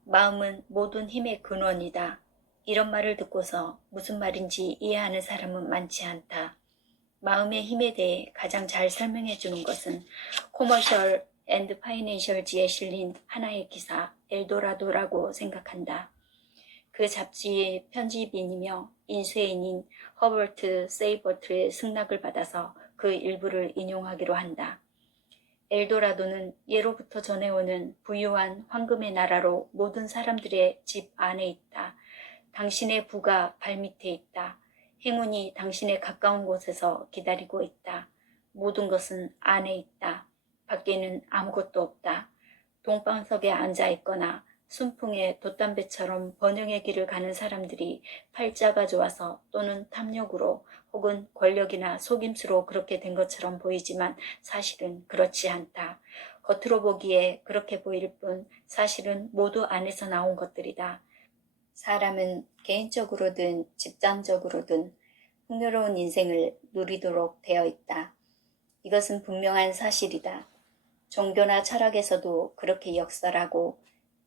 마음은 모든 힘의 근원이다. 이런 말을 듣고서 무슨 말인지 이해하는 사람은 많지 않다. 마음의 힘에 대해 가장 잘 설명해 주는 것은 코머셜 앤드 파이낸셜지에 실린 하나의 기사 엘도라도라고 생각한다. 그 잡지의 편집인이며 인쇄인인 허버트 세이버트의 승낙을 받아서 그 일부를 인용하기로 한다. 엘도라도는 예로부터 전해오는 부유한 황금의 나라로 모든 사람들의 집 안에 있다. 당신의 부가 발밑에 있다. 행운이 당신의 가까운 곳에서 기다리고 있다. 모든 것은 안에 있다. 밖에는 아무것도 없다. 동방석에 앉아 있거나 순풍에 돛담배처럼 번영의 길을 가는 사람들이 팔자가 좋아서 또는 탐욕으로 혹은 권력이나 속임수로 그렇게 된 것처럼 보이지만 사실은 그렇지 않다. 겉으로 보기에 그렇게 보일 뿐 사실은 모두 안에서 나온 것들이다. 사람은 개인적으로든 집단적으로든 풍요로운 인생을 누리도록 되어 있다. 이것은 분명한 사실이다. 종교나 철학에서도 그렇게 역설하고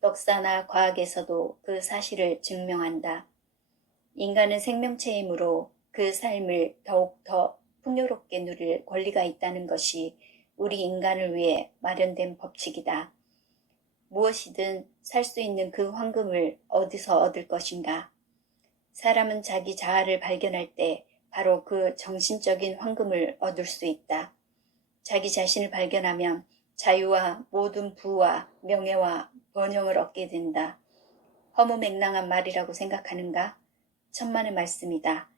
역사나 과학에서도 그 사실을 증명한다. 인간은 생명체이므로 그 삶을 더욱 더 풍요롭게 누릴 권리가 있다는 것이 우리 인간을 위해 마련된 법칙이다. 무엇이든 살 수 있는 그 황금을 어디서 얻을 것인가? 사람은 자기 자아를 발견할 때 바로 그 정신적인 황금을 얻을 수 있다. 자기 자신을 발견하면 자유와 모든 부와 명예와 번영을 얻게 된다. 허무맹랑한 말이라고 생각하는가? 천만의 말씀이다.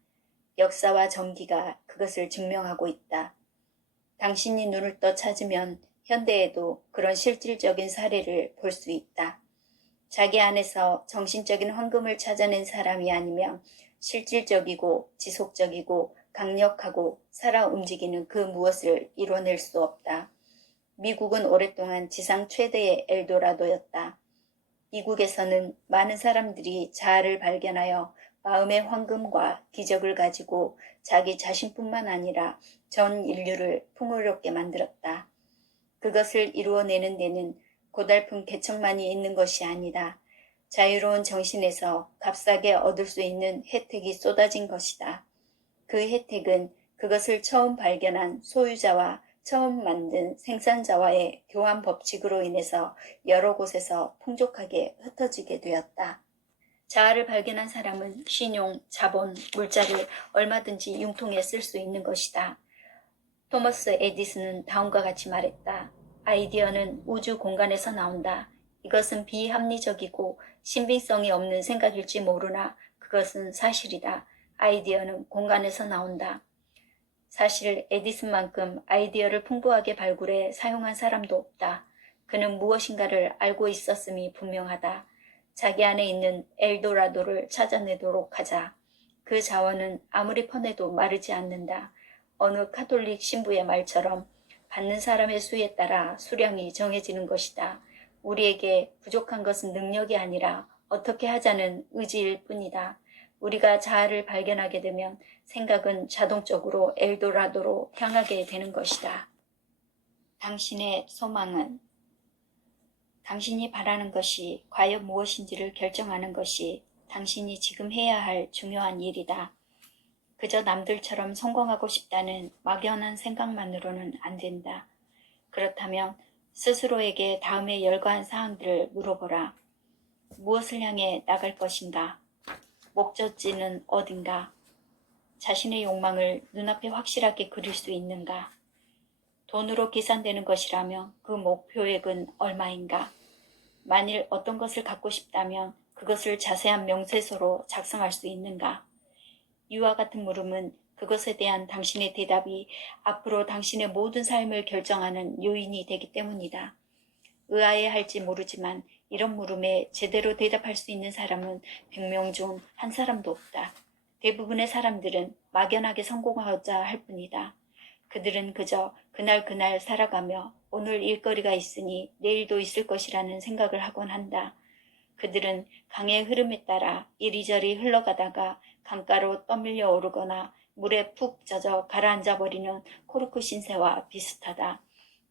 역사와 정기가 그것을 증명하고 있다. 당신이 눈을 떠 찾으면 현대에도 그런 실질적인 사례를 볼 수 있다. 자기 안에서 정신적인 황금을 찾아낸 사람이 아니면 실질적이고 지속적이고 강력하고 살아 움직이는 그 무엇을 이뤄낼 수 없다. 미국은 오랫동안 지상 최대의 엘도라도였다. 미국에서는 많은 사람들이 자아를 발견하여 마음의 황금과 기적을 가지고 자기 자신뿐만 아니라 전 인류를 풍요롭게 만들었다. 그것을 이루어내는 데는 고달픈 개척만이 있는 것이 아니다. 자유로운 정신에서 값싸게 얻을 수 있는 혜택이 쏟아진 것이다. 그 혜택은 그것을 처음 발견한 소유자와 처음 만든 생산자와의 교환 법칙으로 인해서 여러 곳에서 풍족하게 흩어지게 되었다. 자아를 발견한 사람은 신용, 자본, 물자를 얼마든지 융통해 쓸 수 있는 것이다. 토머스 에디슨은 다음과 같이 말했다. 아이디어는 우주 공간에서 나온다. 이것은 비합리적이고 신빙성이 없는 생각일지 모르나 그것은 사실이다. 아이디어는 공간에서 나온다. 사실 에디슨만큼 아이디어를 풍부하게 발굴해 사용한 사람도 없다. 그는 무엇인가를 알고 있었음이 분명하다. 자기 안에 있는 엘도라도를 찾아내도록 하자. 그 자원은 아무리 퍼내도 마르지 않는다. 어느 카톨릭 신부의 말처럼 받는 사람의 수에 따라 수량이 정해지는 것이다. 우리에게 부족한 것은 능력이 아니라 어떻게 하자는 의지일 뿐이다. 우리가 자아를 발견하게 되면 생각은 자동적으로 엘도라도로 향하게 되는 것이다. 당신의 소망은? 당신이 바라는 것이 과연 무엇인지를 결정하는 것이 당신이 지금 해야 할 중요한 일이다. 그저 남들처럼 성공하고 싶다는 막연한 생각만으로는 안 된다. 그렇다면 스스로에게 다음에 열거한 사항들을 물어보라. 무엇을 향해 나갈 것인가? 목적지는 어딘가? 자신의 욕망을 눈앞에 확실하게 그릴 수 있는가? 돈으로 계산되는 것이라면 그 목표액은 얼마인가? 만일 어떤 것을 갖고 싶다면 그것을 자세한 명세서로 작성할 수 있는가? 이와 같은 물음은 그것에 대한 당신의 대답이 앞으로 당신의 모든 삶을 결정하는 요인이 되기 때문이다. 의아해할지 모르지만 이런 물음에 제대로 대답할 수 있는 사람은 100명 중 한 사람도 없다. 대부분의 사람들은 막연하게 성공하고자 할 뿐이다. 그들은 그저 그날 살아가며 오늘 일거리가 있으니 내일도 있을 것이라는 생각을 하곤 한다. 그들은 강의 흐름에 따라 이리저리 흘러가다가 강가로 떠밀려 오르거나 물에 푹 젖어 가라앉아 버리는 코르크 신세와 비슷하다.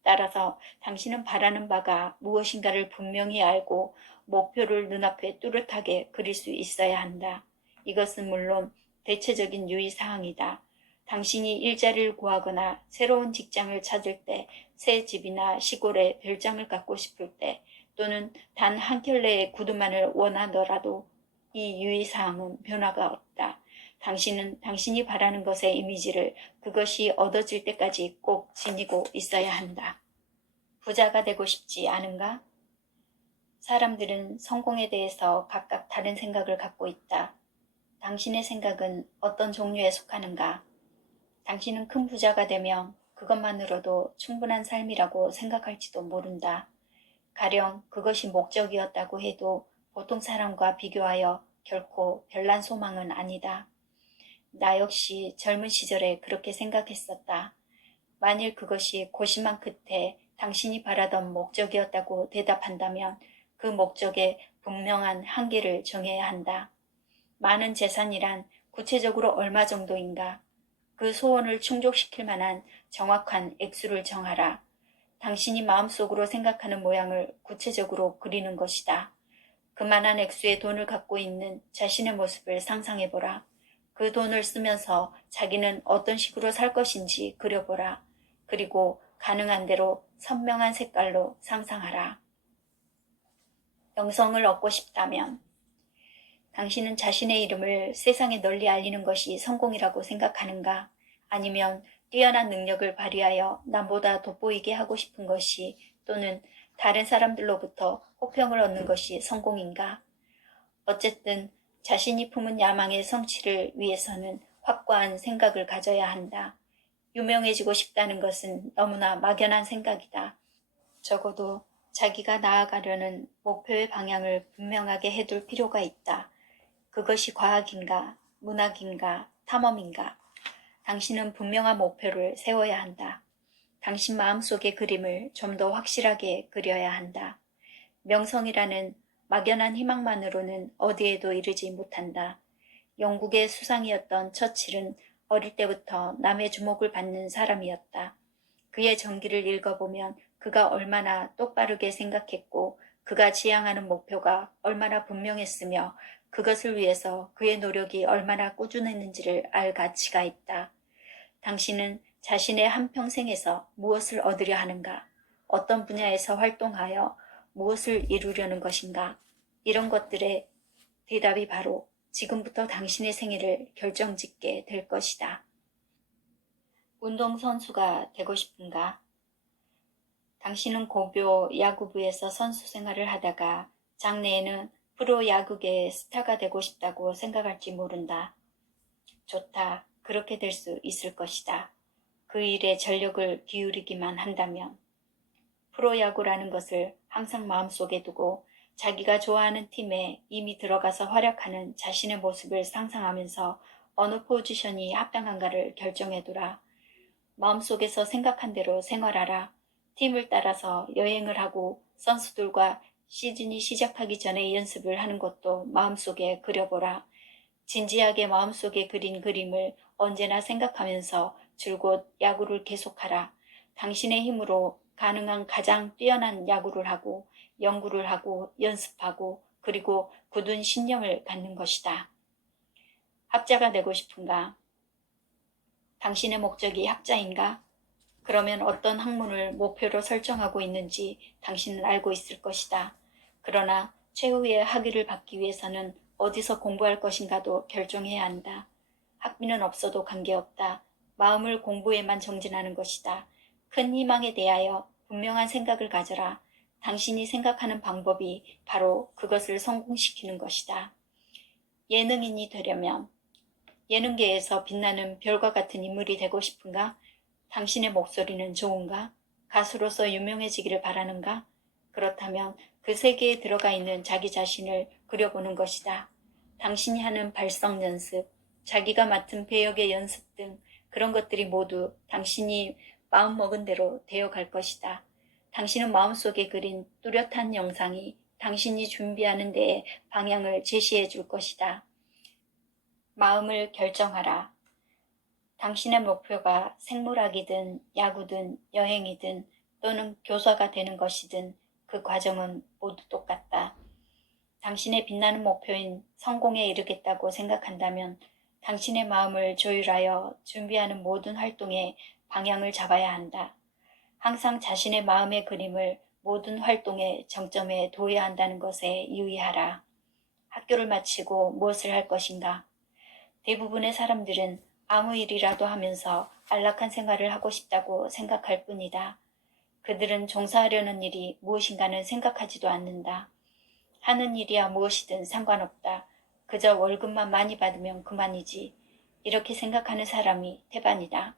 따라서 당신은 바라는 바가 무엇인가를 분명히 알고 목표를 눈앞에 뚜렷하게 그릴 수 있어야 한다. 이것은 물론 대체적인 유의사항이다. 당신이 일자리를 구하거나 새로운 직장을 찾을 때, 새 집이나 시골에 별장을 갖고 싶을 때, 또는 단 한 켤레의 구두만을 원하더라도 이 유의사항은 변화가 없다. 당신은 당신이 바라는 것의 이미지를 그것이 얻어질 때까지 꼭 지니고 있어야 한다. 부자가 되고 싶지 않은가? 사람들은 성공에 대해서 각각 다른 생각을 갖고 있다. 당신의 생각은 어떤 종류에 속하는가? 당신은 큰 부자가 되면 그것만으로도 충분한 삶이라고 생각할지도 모른다. 가령 그것이 목적이었다고 해도 보통 사람과 비교하여 결코 별난 소망은 아니다. 나 역시 젊은 시절에 그렇게 생각했었다. 만일 그것이 고심한 끝에 당신이 바라던 목적이었다고 대답한다면 그 목적에 분명한 한계를 정해야 한다. 많은 재산이란 구체적으로 얼마 정도인가? 그 소원을 충족시킬 만한 정확한 액수를 정하라. 당신이 마음속으로 생각하는 모양을 구체적으로 그리는 것이다. 그만한 액수의 돈을 갖고 있는 자신의 모습을 상상해보라. 그 돈을 쓰면서 자기는 어떤 식으로 살 것인지 그려보라. 그리고 가능한 대로 선명한 색깔로 상상하라. 명성을 얻고 싶다면 당신은 자신의 이름을 세상에 널리 알리는 것이 성공이라고 생각하는가? 아니면 뛰어난 능력을 발휘하여 남보다 돋보이게 하고 싶은 것이 또는 다른 사람들로부터 호평을 얻는 것이 성공인가? 어쨌든 자신이 품은 야망의 성취를 위해서는 확고한 생각을 가져야 한다. 유명해지고 싶다는 것은 너무나 막연한 생각이다. 적어도 자기가 나아가려는 목표의 방향을 분명하게 해둘 필요가 있다. 그것이 과학인가, 문학인가, 탐험인가. 당신은 분명한 목표를 세워야 한다. 당신 마음속의 그림을 좀 더 확실하게 그려야 한다. 명성이라는 막연한 희망만으로는 어디에도 이르지 못한다. 영국의 수상이었던 처칠은 어릴 때부터 남의 주목을 받는 사람이었다. 그의 전기를 읽어보면 그가 얼마나 똑바르게 생각했고 그가 지향하는 목표가 얼마나 분명했으며 그것을 위해서 그의 노력이 얼마나 꾸준했는지를 알 가치가 있다. 당신은 자신의 한평생에서 무엇을 얻으려 하는가? 어떤 분야에서 활동하여 무엇을 이루려는 것인가? 이런 것들의 대답이 바로 지금부터 당신의 생애를 결정짓게 될 것이다. 운동선수가 되고 싶은가? 당신은 고교 야구부에서 선수 생활을 하다가 장래에는 프로야구계의 스타가 되고 싶다고 생각할지 모른다. 좋다. 그렇게 될 수 있을 것이다. 그 일에 전력을 기울이기만 한다면. 프로야구라는 것을 항상 마음속에 두고 자기가 좋아하는 팀에 이미 들어가서 활약하는 자신의 모습을 상상하면서 어느 포지션이 합당한가를 결정해두라. 마음속에서 생각한 대로 생활하라. 팀을 따라서 여행을 하고 선수들과 시즌이 시작하기 전에 연습을 하는 것도 마음속에 그려보라. 진지하게 마음속에 그린 그림을 언제나 생각하면서 줄곧 야구를 계속하라. 당신의 힘으로 가능한 가장 뛰어난 야구를 하고 연구를 하고 연습하고 그리고 굳은 신념을 갖는 것이다. 학자가 되고 싶은가? 당신의 목적이 학자인가? 그러면 어떤 학문을 목표로 설정하고 있는지 당신은 알고 있을 것이다. 그러나 최후의 학위를 받기 위해서는 어디서 공부할 것인가도 결정해야 한다. 학비는 없어도 관계없다. 마음을 공부에만 정진하는 것이다. 큰 희망에 대하여 분명한 생각을 가져라. 당신이 생각하는 방법이 바로 그것을 성공시키는 것이다. 예능인이 되려면 예능계에서 빛나는 별과 같은 인물이 되고 싶은가? 당신의 목소리는 좋은가? 가수로서 유명해지기를 바라는가? 그렇다면 그 세계에 들어가 있는 자기 자신을 그려보는 것이다. 당신이 하는 발성 연습, 자기가 맡은 배역의 연습 등 그런 것들이 모두 당신이 마음먹은 대로 되어갈 것이다. 당신은 마음속에 그린 뚜렷한 영상이 당신이 준비하는 데에 방향을 제시해 줄 것이다. 마음을 결정하라. 당신의 목표가 생물학이든 야구든 여행이든 또는 교사가 되는 것이든 그 과정은 모두 똑같다. 당신의 빛나는 목표인 성공에 이르겠다고 생각한다면 당신의 마음을 조율하여 준비하는 모든 활동에 방향을 잡아야 한다. 항상 자신의 마음의 그림을 모든 활동의 정점에 둬야 한다는 것에 유의하라. 학교를 마치고 무엇을 할 것인가? 대부분의 사람들은 아무 일이라도 하면서 안락한 생활을 하고 싶다고 생각할 뿐이다. 그들은 종사하려는 일이 무엇인가는 생각하지도 않는다. 하는 일이야 무엇이든 상관없다. 그저 월급만 많이 받으면 그만이지. 이렇게 생각하는 사람이 태반이다.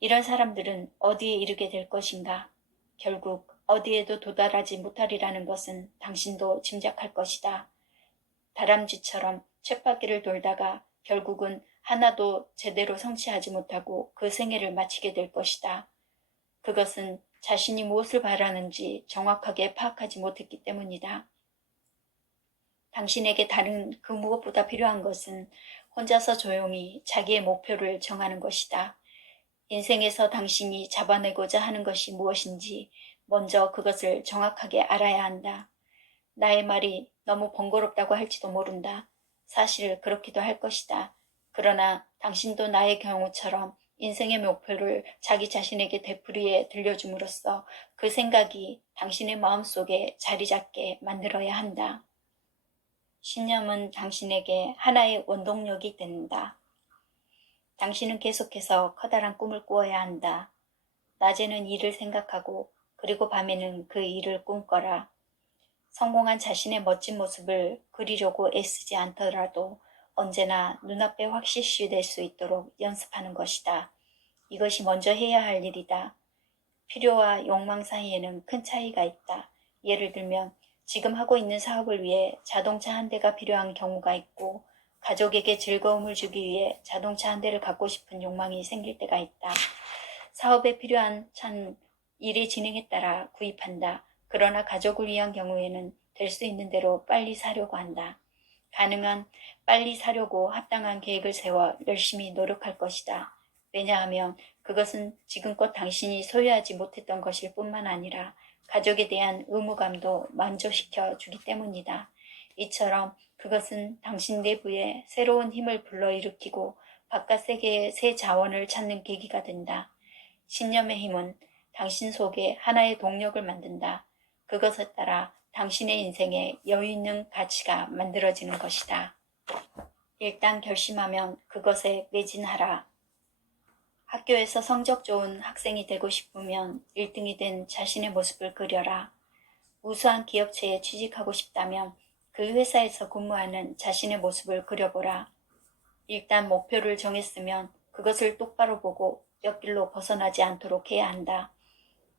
이런 사람들은 어디에 이르게 될 것인가? 결국 어디에도 도달하지 못하리라는 것은 당신도 짐작할 것이다. 다람쥐처럼 쳇바퀴를 돌다가 결국은 하나도 제대로 성취하지 못하고 그 생애를 마치게 될 것이다. 그것은 자신이 무엇을 바라는지 정확하게 파악하지 못했기 때문이다. 당신에게 다른 그 무엇보다 필요한 것은 혼자서 조용히 자기의 목표를 정하는 것이다. 인생에서 당신이 잡아내고자 하는 것이 무엇인지 먼저 그것을 정확하게 알아야 한다. 나의 말이 너무 번거롭다고 할지도 모른다. 사실 그렇기도 할 것이다. 그러나 당신도 나의 경우처럼 인생의 목표를 자기 자신에게 되풀이해 들려줌으로써 그 생각이 당신의 마음속에 자리 잡게 만들어야 한다. 신념은 당신에게 하나의 원동력이 된다. 당신은 계속해서 커다란 꿈을 꾸어야 한다. 낮에는 일을 생각하고 그리고 밤에는 그 일을 꿈꿔라. 성공한 자신의 멋진 모습을 그리려고 애쓰지 않더라도 언제나 눈앞에 확실시 될 수 있도록 연습하는 것이다. 이것이 먼저 해야 할 일이다. 필요와 욕망 사이에는 큰 차이가 있다. 예를 들면 지금 하고 있는 사업을 위해 자동차 한 대가 필요한 경우가 있고 가족에게 즐거움을 주기 위해 자동차 한 대를 갖고 싶은 욕망이 생길 때가 있다. 사업에 필요한 차는 일의 진행에 따라 구입한다. 그러나 가족을 위한 경우에는 될 수 있는 대로 빨리 사려고 한다. 가능한 빨리 사려고 합당한 계획을 세워 열심히 노력할 것이다. 왜냐하면 그것은 지금껏 당신이 소유하지 못했던 것일 뿐만 아니라 가족에 대한 의무감도 만족시켜 주기 때문이다. 이처럼 그것은 당신 내부에 새로운 힘을 불러일으키고 바깥 세계의 새 자원을 찾는 계기가 된다. 신념의 힘은 당신 속에 하나의 동력을 만든다. 그것에 따라 당신의 인생에 여유 있는 가치가 만들어지는 것이다. 일단 결심하면 그것에 매진하라. 학교에서 성적 좋은 학생이 되고 싶으면 1등이 된 자신의 모습을 그려라. 우수한 기업체에 취직하고 싶다면 그 회사에서 근무하는 자신의 모습을 그려보라. 일단 목표를 정했으면 그것을 똑바로 보고 옆길로 벗어나지 않도록 해야 한다.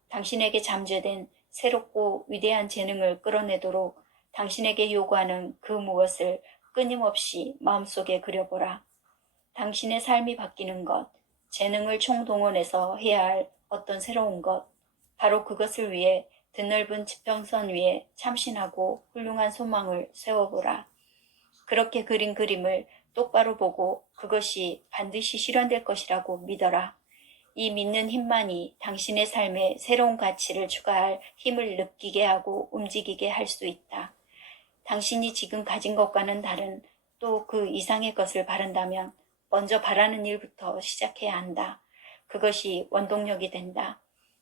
당신에게 잠재된 새롭고 위대한 재능을 끌어내도록 당신에게 요구하는 그 무엇을 끊임없이 마음속에 그려보라. 당신의 삶이 바뀌는 것, 재능을 총동원해서 해야 할 어떤 새로운 것, 바로 그것을 위해 드넓은 지평선 위에 참신하고 훌륭한 소망을 세워보라. 그렇게 그린 그림을 똑바로 보고 그것이 반드시 실현될 것이라고 믿어라. 이 믿는 힘만이 당신의 삶에 새로운 가치를 추가할 힘을 느끼게 하고 움직이게 할 수 있다. 당신이 지금 가진 것과는 다른 또 그 이상의 것을 바란다면 먼저 바라는 일부터 시작해야 한다. 그것이 원동력이 된다.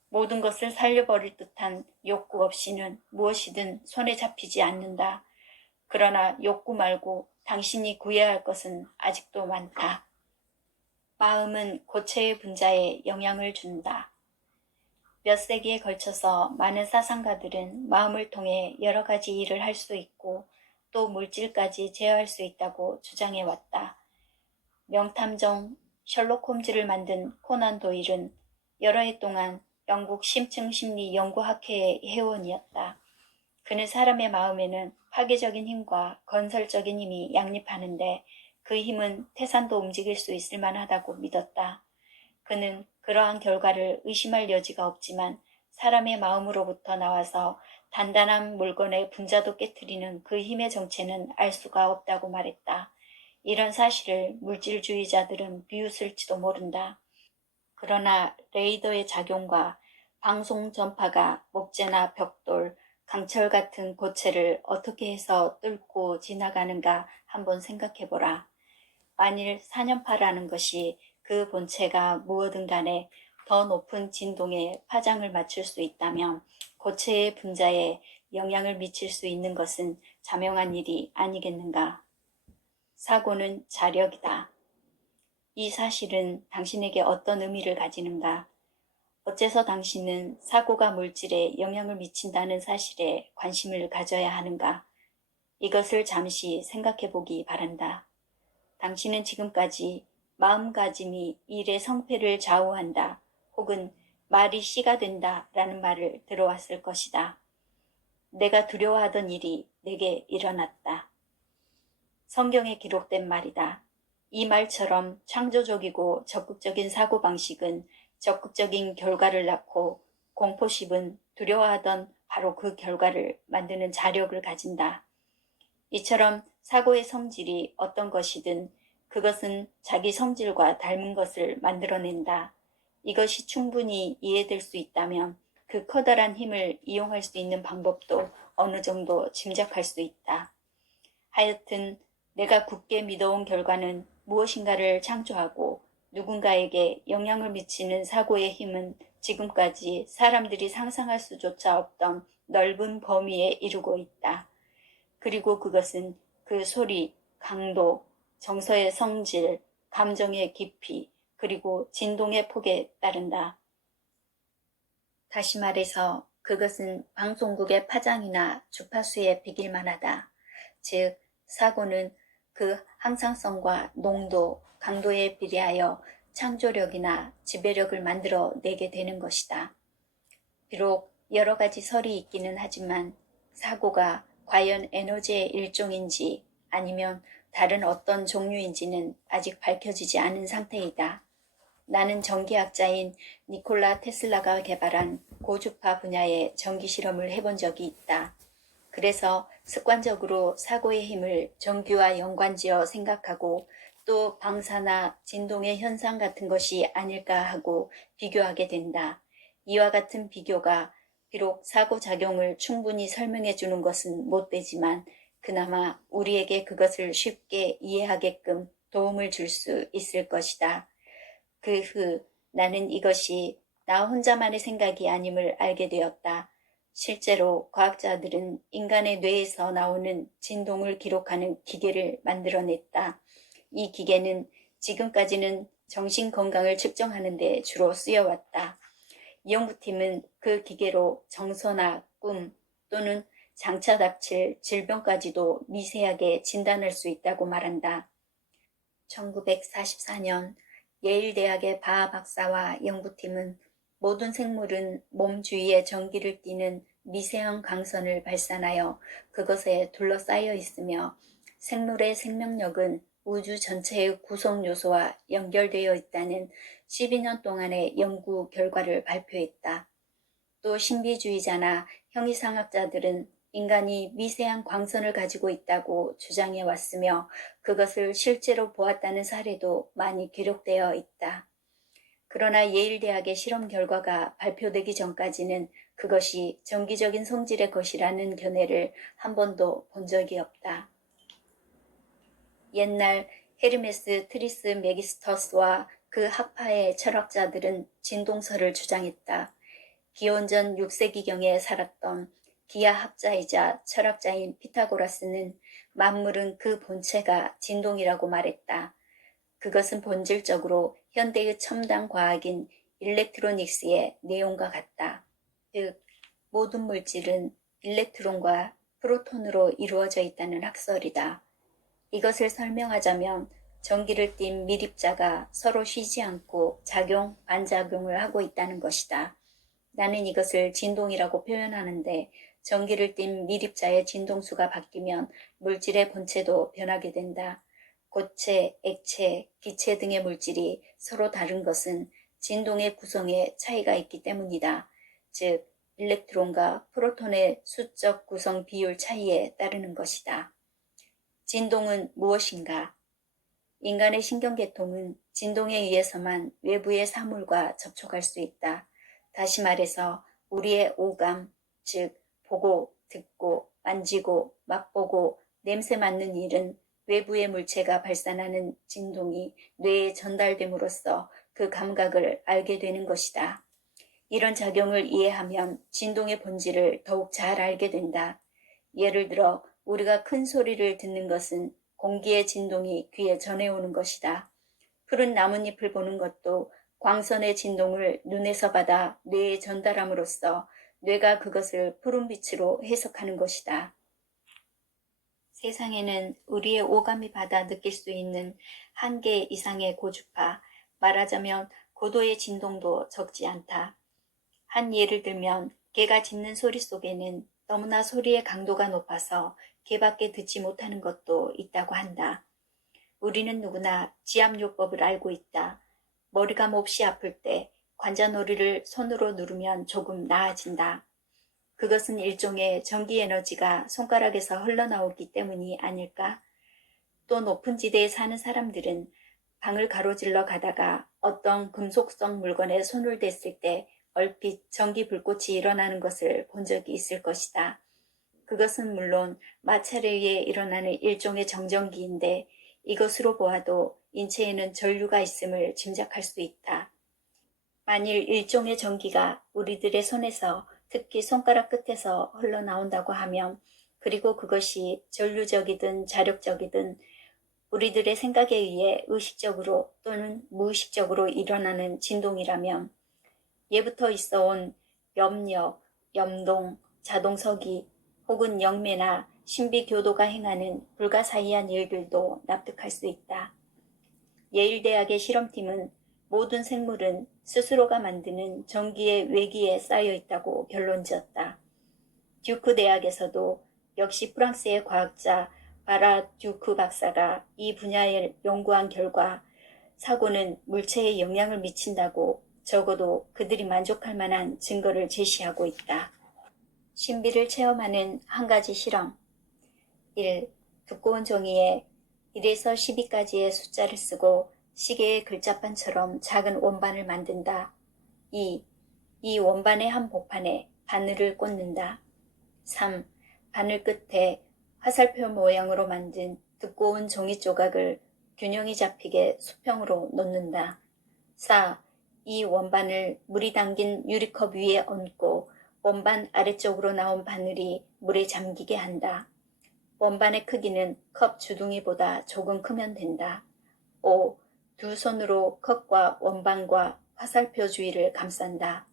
모든 것을 살려버릴 듯한 욕구 없이는 무엇이든 손에 잡히지 않는다. 그러나 욕구 말고 당신이 구해야 할 것은 아직도 많다. 마음은 고체의 분자에 영향을 준다. 몇 세기에 걸쳐서 많은 사상가들은 마음을 통해 여러 가지 일을 할 수 있고 또 물질까지 제어할 수 있다고 주장해왔다. 명탐정 셜록 홈즈를 만든 코난 도일은 여러 해 동안 영국 심층심리연구학회의 회원이었다. 그는 사람의 마음에는 파괴적인 힘과 건설적인 힘이 양립하는데 그 힘은 태산도 움직일 수 있을 만하다고 믿었다. 그는 그러한 결과를 의심할 여지가 없지만 사람의 마음으로부터 나와서 단단한 물건의 분자도 깨트리는 그 힘의 정체는 알 수가 없다고 말했다. 이런 사실을 물질주의자들은 비웃을지도 모른다. 그러나 레이더의 작용과 방송 전파가 목재나 벽돌, 강철 같은 고체를 어떻게 해서 뚫고 지나가는가 한번 생각해보라. 만일 사년파라는 것이 그 본체가 무엇든 간에 더 높은 진동의 파장을 맞출 수 있다면 고체의 분자에 영향을 미칠 수 있는 것은 자명한 일이 아니겠는가. 사고는 자력이다. 이 사실은 당신에게 어떤 의미를 가지는가? 어째서 당신은 사고가 물질에 영향을 미친다는 사실에 관심을 가져야 하는가? 이것을 잠시 생각해 보기 바란다. 당신은 지금까지 마음가짐이 일의 성패를 좌우한다 혹은 말이 씨가 된다 라는 말을 들어왔을 것이다. 내가 두려워하던 일이 내게 일어났다. 성경에 기록된 말이다. 이 말처럼 창조적이고 적극적인 사고방식은 적극적인 결과를 낳고 공포심은 두려워하던 바로 그 결과를 만드는 자력을 가진다. 이처럼 사고의 성질이 어떤 것이든 그것은 자기 성질과 닮은 것을 만들어낸다. 이것이 충분히 이해될 수 있다면 그 커다란 힘을 이용할 수 있는 방법도 어느 정도 짐작할 수 있다. 하여튼 내가 굳게 믿어온 결과는 무엇인가를 창조하고 누군가에게 영향을 미치는 사고의 힘은 지금까지 사람들이 상상할 수조차 없던 넓은 범위에 이루고 있다. 그리고 그것은 그 소리, 강도, 정서의 성질, 감정의 깊이, 그리고 진동의 폭에 따른다. 다시 말해서 그것은 방송국의 파장이나 주파수에 비길만 하다. 즉, 사고는 그 항상성과 농도, 강도에 비례하여 창조력이나 지배력을 만들어 내게 되는 것이다. 비록 여러 가지 설이 있기는 하지만 사고가 과연 에너지의 일종인지 아니면 다른 어떤 종류인지는 아직 밝혀지지 않은 상태이다. 나는 전기학자인 니콜라 테슬라가 개발한 고주파 분야의 전기 실험을 해본 적이 있다. 그래서 습관적으로 사고의 힘을 전기와 연관지어 생각하고 또 방사나 진동의 현상 같은 것이 아닐까 하고 비교하게 된다. 이와 같은 비교가 비록 사고작용을 충분히 설명해 주는 것은 못 되지만 그나마 우리에게 그것을 쉽게 이해하게끔 도움을 줄 수 있을 것이다. 그 후 나는 이것이 나 혼자만의 생각이 아님을 알게 되었다. 실제로 과학자들은 인간의 뇌에서 나오는 진동을 기록하는 기계를 만들어냈다. 이 기계는 지금까지는 정신 건강을 측정하는 데 주로 쓰여왔다. 연구팀은 그 기계로 정서나 꿈 또는 장차 닥칠 질병까지도 미세하게 진단할 수 있다고 말한다. 1944년 예일대학의 바하 박사와 연구팀은 모든 생물은 몸 주위에 전기를 띠는 미세한 광선을 발산하여 그것에 둘러싸여 있으며 생물의 생명력은 우주 전체의 구성 요소와 연결되어 있다는 12년 동안의 연구 결과를 발표했다. 또 신비주의자나 형이상학자들은 인간이 미세한 광선을 가지고 있다고 주장해 왔으며 그것을 실제로 보았다는 사례도 많이 기록되어 있다. 그러나 예일대학의 실험 결과가 발표되기 전까지는 그것이 정기적인 성질의 것이라는 견해를 한 번도 본 적이 없다. 옛날 헤르메스 트리스 메기스터스와 그 학파의 철학자들은 진동설을 주장했다. 기원전 6세기경에 살았던 기하학자이자 철학자인 피타고라스는 만물은 그 본체가 진동이라고 말했다. 그것은 본질적으로 현대의 첨단 과학인 일렉트로닉스의 내용과 같다. 즉, 모든 물질은 일렉트론과 프로톤으로 이루어져 있다는 학설이다. 이것을 설명하자면 전기를 띤 밀입자가 서로 쉬지 않고 작용, 반작용을 하고 있다는 것이다. 나는 이것을 진동이라고 표현하는데 전기를 띤 밀입자의 진동수가 바뀌면 물질의 본체도 변하게 된다. 고체, 액체, 기체 등의 물질이 서로 다른 것은 진동의 구성에 차이가 있기 때문이다. 즉, 일렉트론과 프로톤의 수적 구성 비율 차이에 따르는 것이다. 진동은 무엇인가? 인간의 신경계통은 진동에 의해서만 외부의 사물과 접촉할 수 있다. 다시 말해서 우리의 오감, 즉 보고, 듣고, 만지고, 맛보고, 냄새 맡는 일은 외부의 물체가 발산하는 진동이 뇌에 전달됨으로써 그 감각을 알게 되는 것이다. 이런 작용을 이해하면 진동의 본질을 더욱 잘 알게 된다. 예를 들어 우리가 큰 소리를 듣는 것은 공기의 진동이 귀에 전해오는 것이다. 푸른 나뭇잎을 보는 것도 광선의 진동을 눈에서 받아 뇌에 전달함으로써 뇌가 그것을 푸른빛으로 해석하는 것이다. 세상에는 우리의 오감이 받아 느낄 수 있는 한계 이상의 고주파, 말하자면 고도의 진동도 적지 않다. 한 예를 들면 개가 짖는 소리 속에는 너무나 소리의 강도가 높아서 개밖에 듣지 못하는 것도 있다고 한다. 우리는 누구나 지압요법을 알고 있다. 머리가 몹시 아플 때 관자놀이를 손으로 누르면 조금 나아진다. 그것은 일종의 전기 에너지가 손가락에서 흘러나오기 때문이 아닐까? 또 높은 지대에 사는 사람들은 방을 가로질러 가다가 어떤 금속성 물건에 손을 댔을 때 얼핏 전기 불꽃이 일어나는 것을 본 적이 있을 것이다. 그것은 물론 마찰에 의해 일어나는 일종의 정전기인데 이것으로 보아도 인체에는 전류가 있음을 짐작할 수 있다. 만일 일종의 전기가 우리들의 손에서 특히 손가락 끝에서 흘러나온다고 하면 그리고 그것이 전류적이든 자력적이든 우리들의 생각에 의해 의식적으로 또는 무의식적으로 일어나는 진동이라면 예부터 있어온 염력, 염동, 자동석이 혹은 영매나 신비교도가 행하는 불가사의한 일들도 납득할 수 있다. 예일대학의 실험팀은 모든 생물은 스스로가 만드는 전기의 외기에 쌓여 있다고 결론지었다. 듀크 대학에서도 역시 프랑스의 과학자 바라 듀크 박사가 이 분야에 연구한 결과 사고는 물체에 영향을 미친다고 적어도 그들이 만족할 만한 증거를 제시하고 있다. 신비를 체험하는 한 가지 실험. 1. 두꺼운 종이에 1에서 12까지의 숫자를 쓰고 시계의 글자판처럼 작은 원반을 만든다. 2. 이 원반의 한 복판에 바늘을 꽂는다. 3. 바늘 끝에 화살표 모양으로 만든 두꺼운 종이 조각을 균형이 잡히게 수평으로 놓는다. 4. 이 원반을 물이 담긴 유리컵 위에 얹고 원반 아래쪽으로 나온 바늘이 물에 잠기게 한다. 원반의 크기는 컵 주둥이보다 조금 크면 된다. 5. 두 손으로 컵과 원반과 화살표 주위를 감싼다.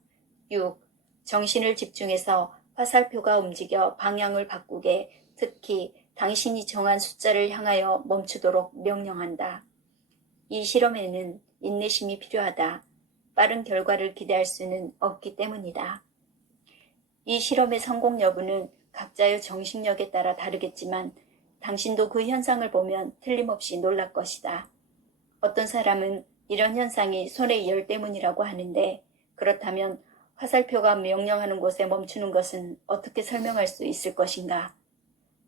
6. 정신을 집중해서 화살표가 움직여 방향을 바꾸게, 특히 당신이 정한 숫자를 향하여 멈추도록 명령한다. 이 실험에는 인내심이 필요하다. 빠른 결과를 기대할 수는 없기 때문이다. 이 실험의 성공 여부는 각자의 정신력에 따라 다르겠지만 당신도 그 현상을 보면 틀림없이 놀랄 것이다. 어떤 사람은 이런 현상이 손의 열 때문이라고 하는데, 그렇다면 화살표가 명령하는 곳에 멈추는 것은 어떻게 설명할 수 있을 것인가?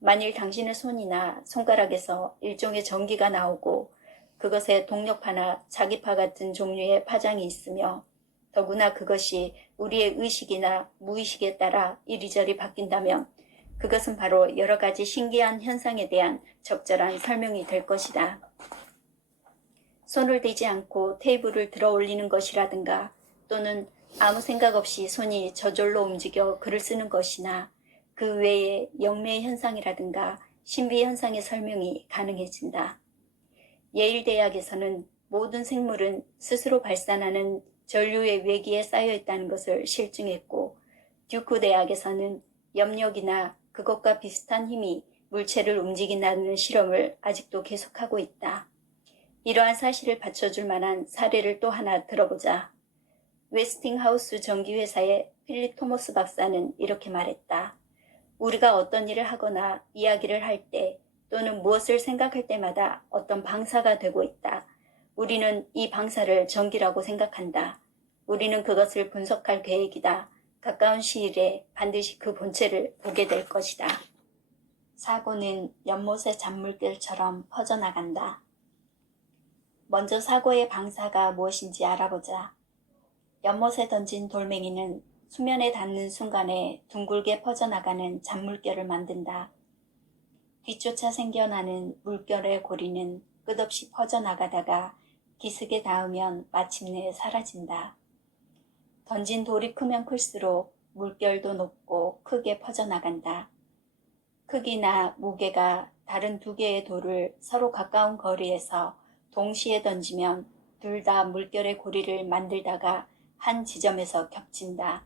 만일 당신의 손이나 손가락에서 일종의 전기가 나오고 그것에 동력파나 자기파 같은 종류의 파장이 있으며 더구나 그것이 우리의 의식이나 무의식에 따라 이리저리 바뀐다면 그것은 바로 여러 가지 신기한 현상에 대한 적절한 설명이 될 것이다. 손을 대지 않고 테이블을 들어 올리는 것이라든가, 또는 아무 생각 없이 손이 저절로 움직여 글을 쓰는 것이나 그 외의 영매 현상이라든가 신비 현상의 설명이 가능해진다. 예일 대학에서는 모든 생물은 스스로 발산하는 전류의 외기에 쌓여 있다는 것을 실증했고, 듀크 대학에서는 염력이나 그것과 비슷한 힘이 물체를 움직인다는 실험을 아직도 계속하고 있다. 이러한 사실을 받쳐줄 만한 사례를 또 하나 들어보자. 웨스팅하우스 전기회사의 필립 토머스 박사는 이렇게 말했다. 우리가 어떤 일을 하거나 이야기를 할 때 또는 무엇을 생각할 때마다 어떤 방사가 되고 있다. 우리는 이 방사를 전기라고 생각한다. 우리는 그것을 분석할 계획이다. 가까운 시일에 반드시 그 본체를 보게 될 것이다. 사고는 연못의 잔물결처럼 퍼져나간다. 먼저 사고의 방사가 무엇인지 알아보자. 연못에 던진 돌멩이는 수면에 닿는 순간에 둥글게 퍼져나가는 잔물결을 만든다. 뒤쫓아 생겨나는 물결의 고리는 끝없이 퍼져나가다가 기슭에 닿으면 마침내 사라진다. 던진 돌이 크면 클수록 물결도 높고 크게 퍼져나간다. 크기나 무게가 다른 두 개의 돌을 서로 가까운 거리에서 동시에 던지면 둘 다 물결의 고리를 만들다가 한 지점에서 겹친다.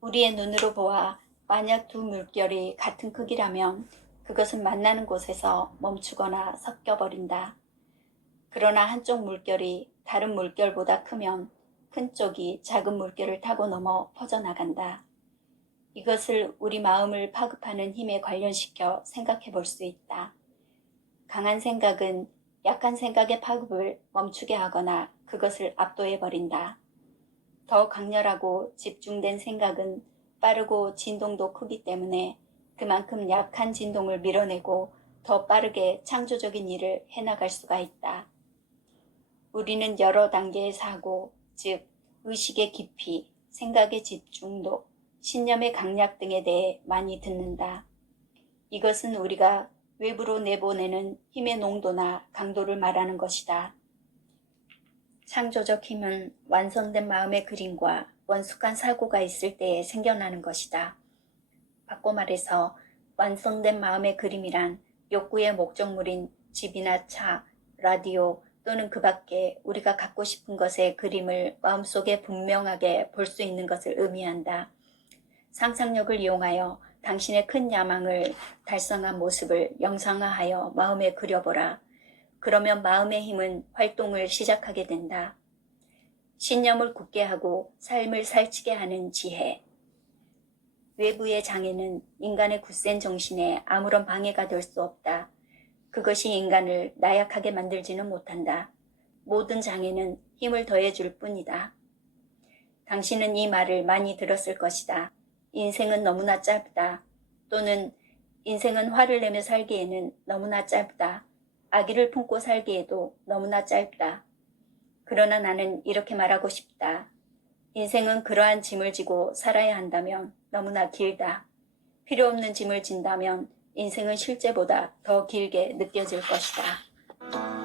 우리의 눈으로 보아 만약 두 물결이 같은 크기라면 그것은 만나는 곳에서 멈추거나 섞여버린다. 그러나 한쪽 물결이 다른 물결보다 크면 큰 쪽이 작은 물결을 타고 넘어 퍼져나간다. 이것을 우리 마음을 파급하는 힘에 관련시켜 생각해 볼 수 있다. 강한 생각은 약한 생각의 파급을 멈추게 하거나 그것을 압도해버린다. 더 강렬하고 집중된 생각은 빠르고 진동도 크기 때문에 그만큼 약한 진동을 밀어내고 더 빠르게 창조적인 일을 해나갈 수가 있다. 우리는 여러 단계의 사고, 즉 의식의 깊이, 생각의 집중도, 신념의 강약 등에 대해 많이 듣는다. 이것은 우리가 외부로 내보내는 힘의 농도나 강도를 말하는 것이다. 창조적 힘은 완성된 마음의 그림과 원숙한 사고가 있을 때에 생겨나는 것이다. 바꿔 말해서 완성된 마음의 그림이란 욕구의 목적물인 집이나 차, 라디오 또는 그 밖에 우리가 갖고 싶은 것의 그림을 마음속에 분명하게 볼 수 있는 것을 의미한다. 상상력을 이용하여 당신의 큰 야망을 달성한 모습을 영상화하여 마음에 그려보라. 그러면 마음의 힘은 활동을 시작하게 된다. 신념을 굳게 하고 삶을 살치게 하는 지혜. 외부의 장애는 인간의 굳센 정신에 아무런 방해가 될 수 없다. 그것이 인간을 나약하게 만들지는 못한다. 모든 장애는 힘을 더해줄 뿐이다. 당신은 이 말을 많이 들었을 것이다. 인생은 너무나 짧다. 또는 인생은 화를 내며 살기에는 너무나 짧다. 아기를 품고 살기에도 너무나 짧다. 그러나 나는 이렇게 말하고 싶다. 인생은 그러한 짐을 지고 살아야 한다면 너무나 길다. 필요 없는 짐을 진다면 인생은 실제보다 더 길게 느껴질 것이다.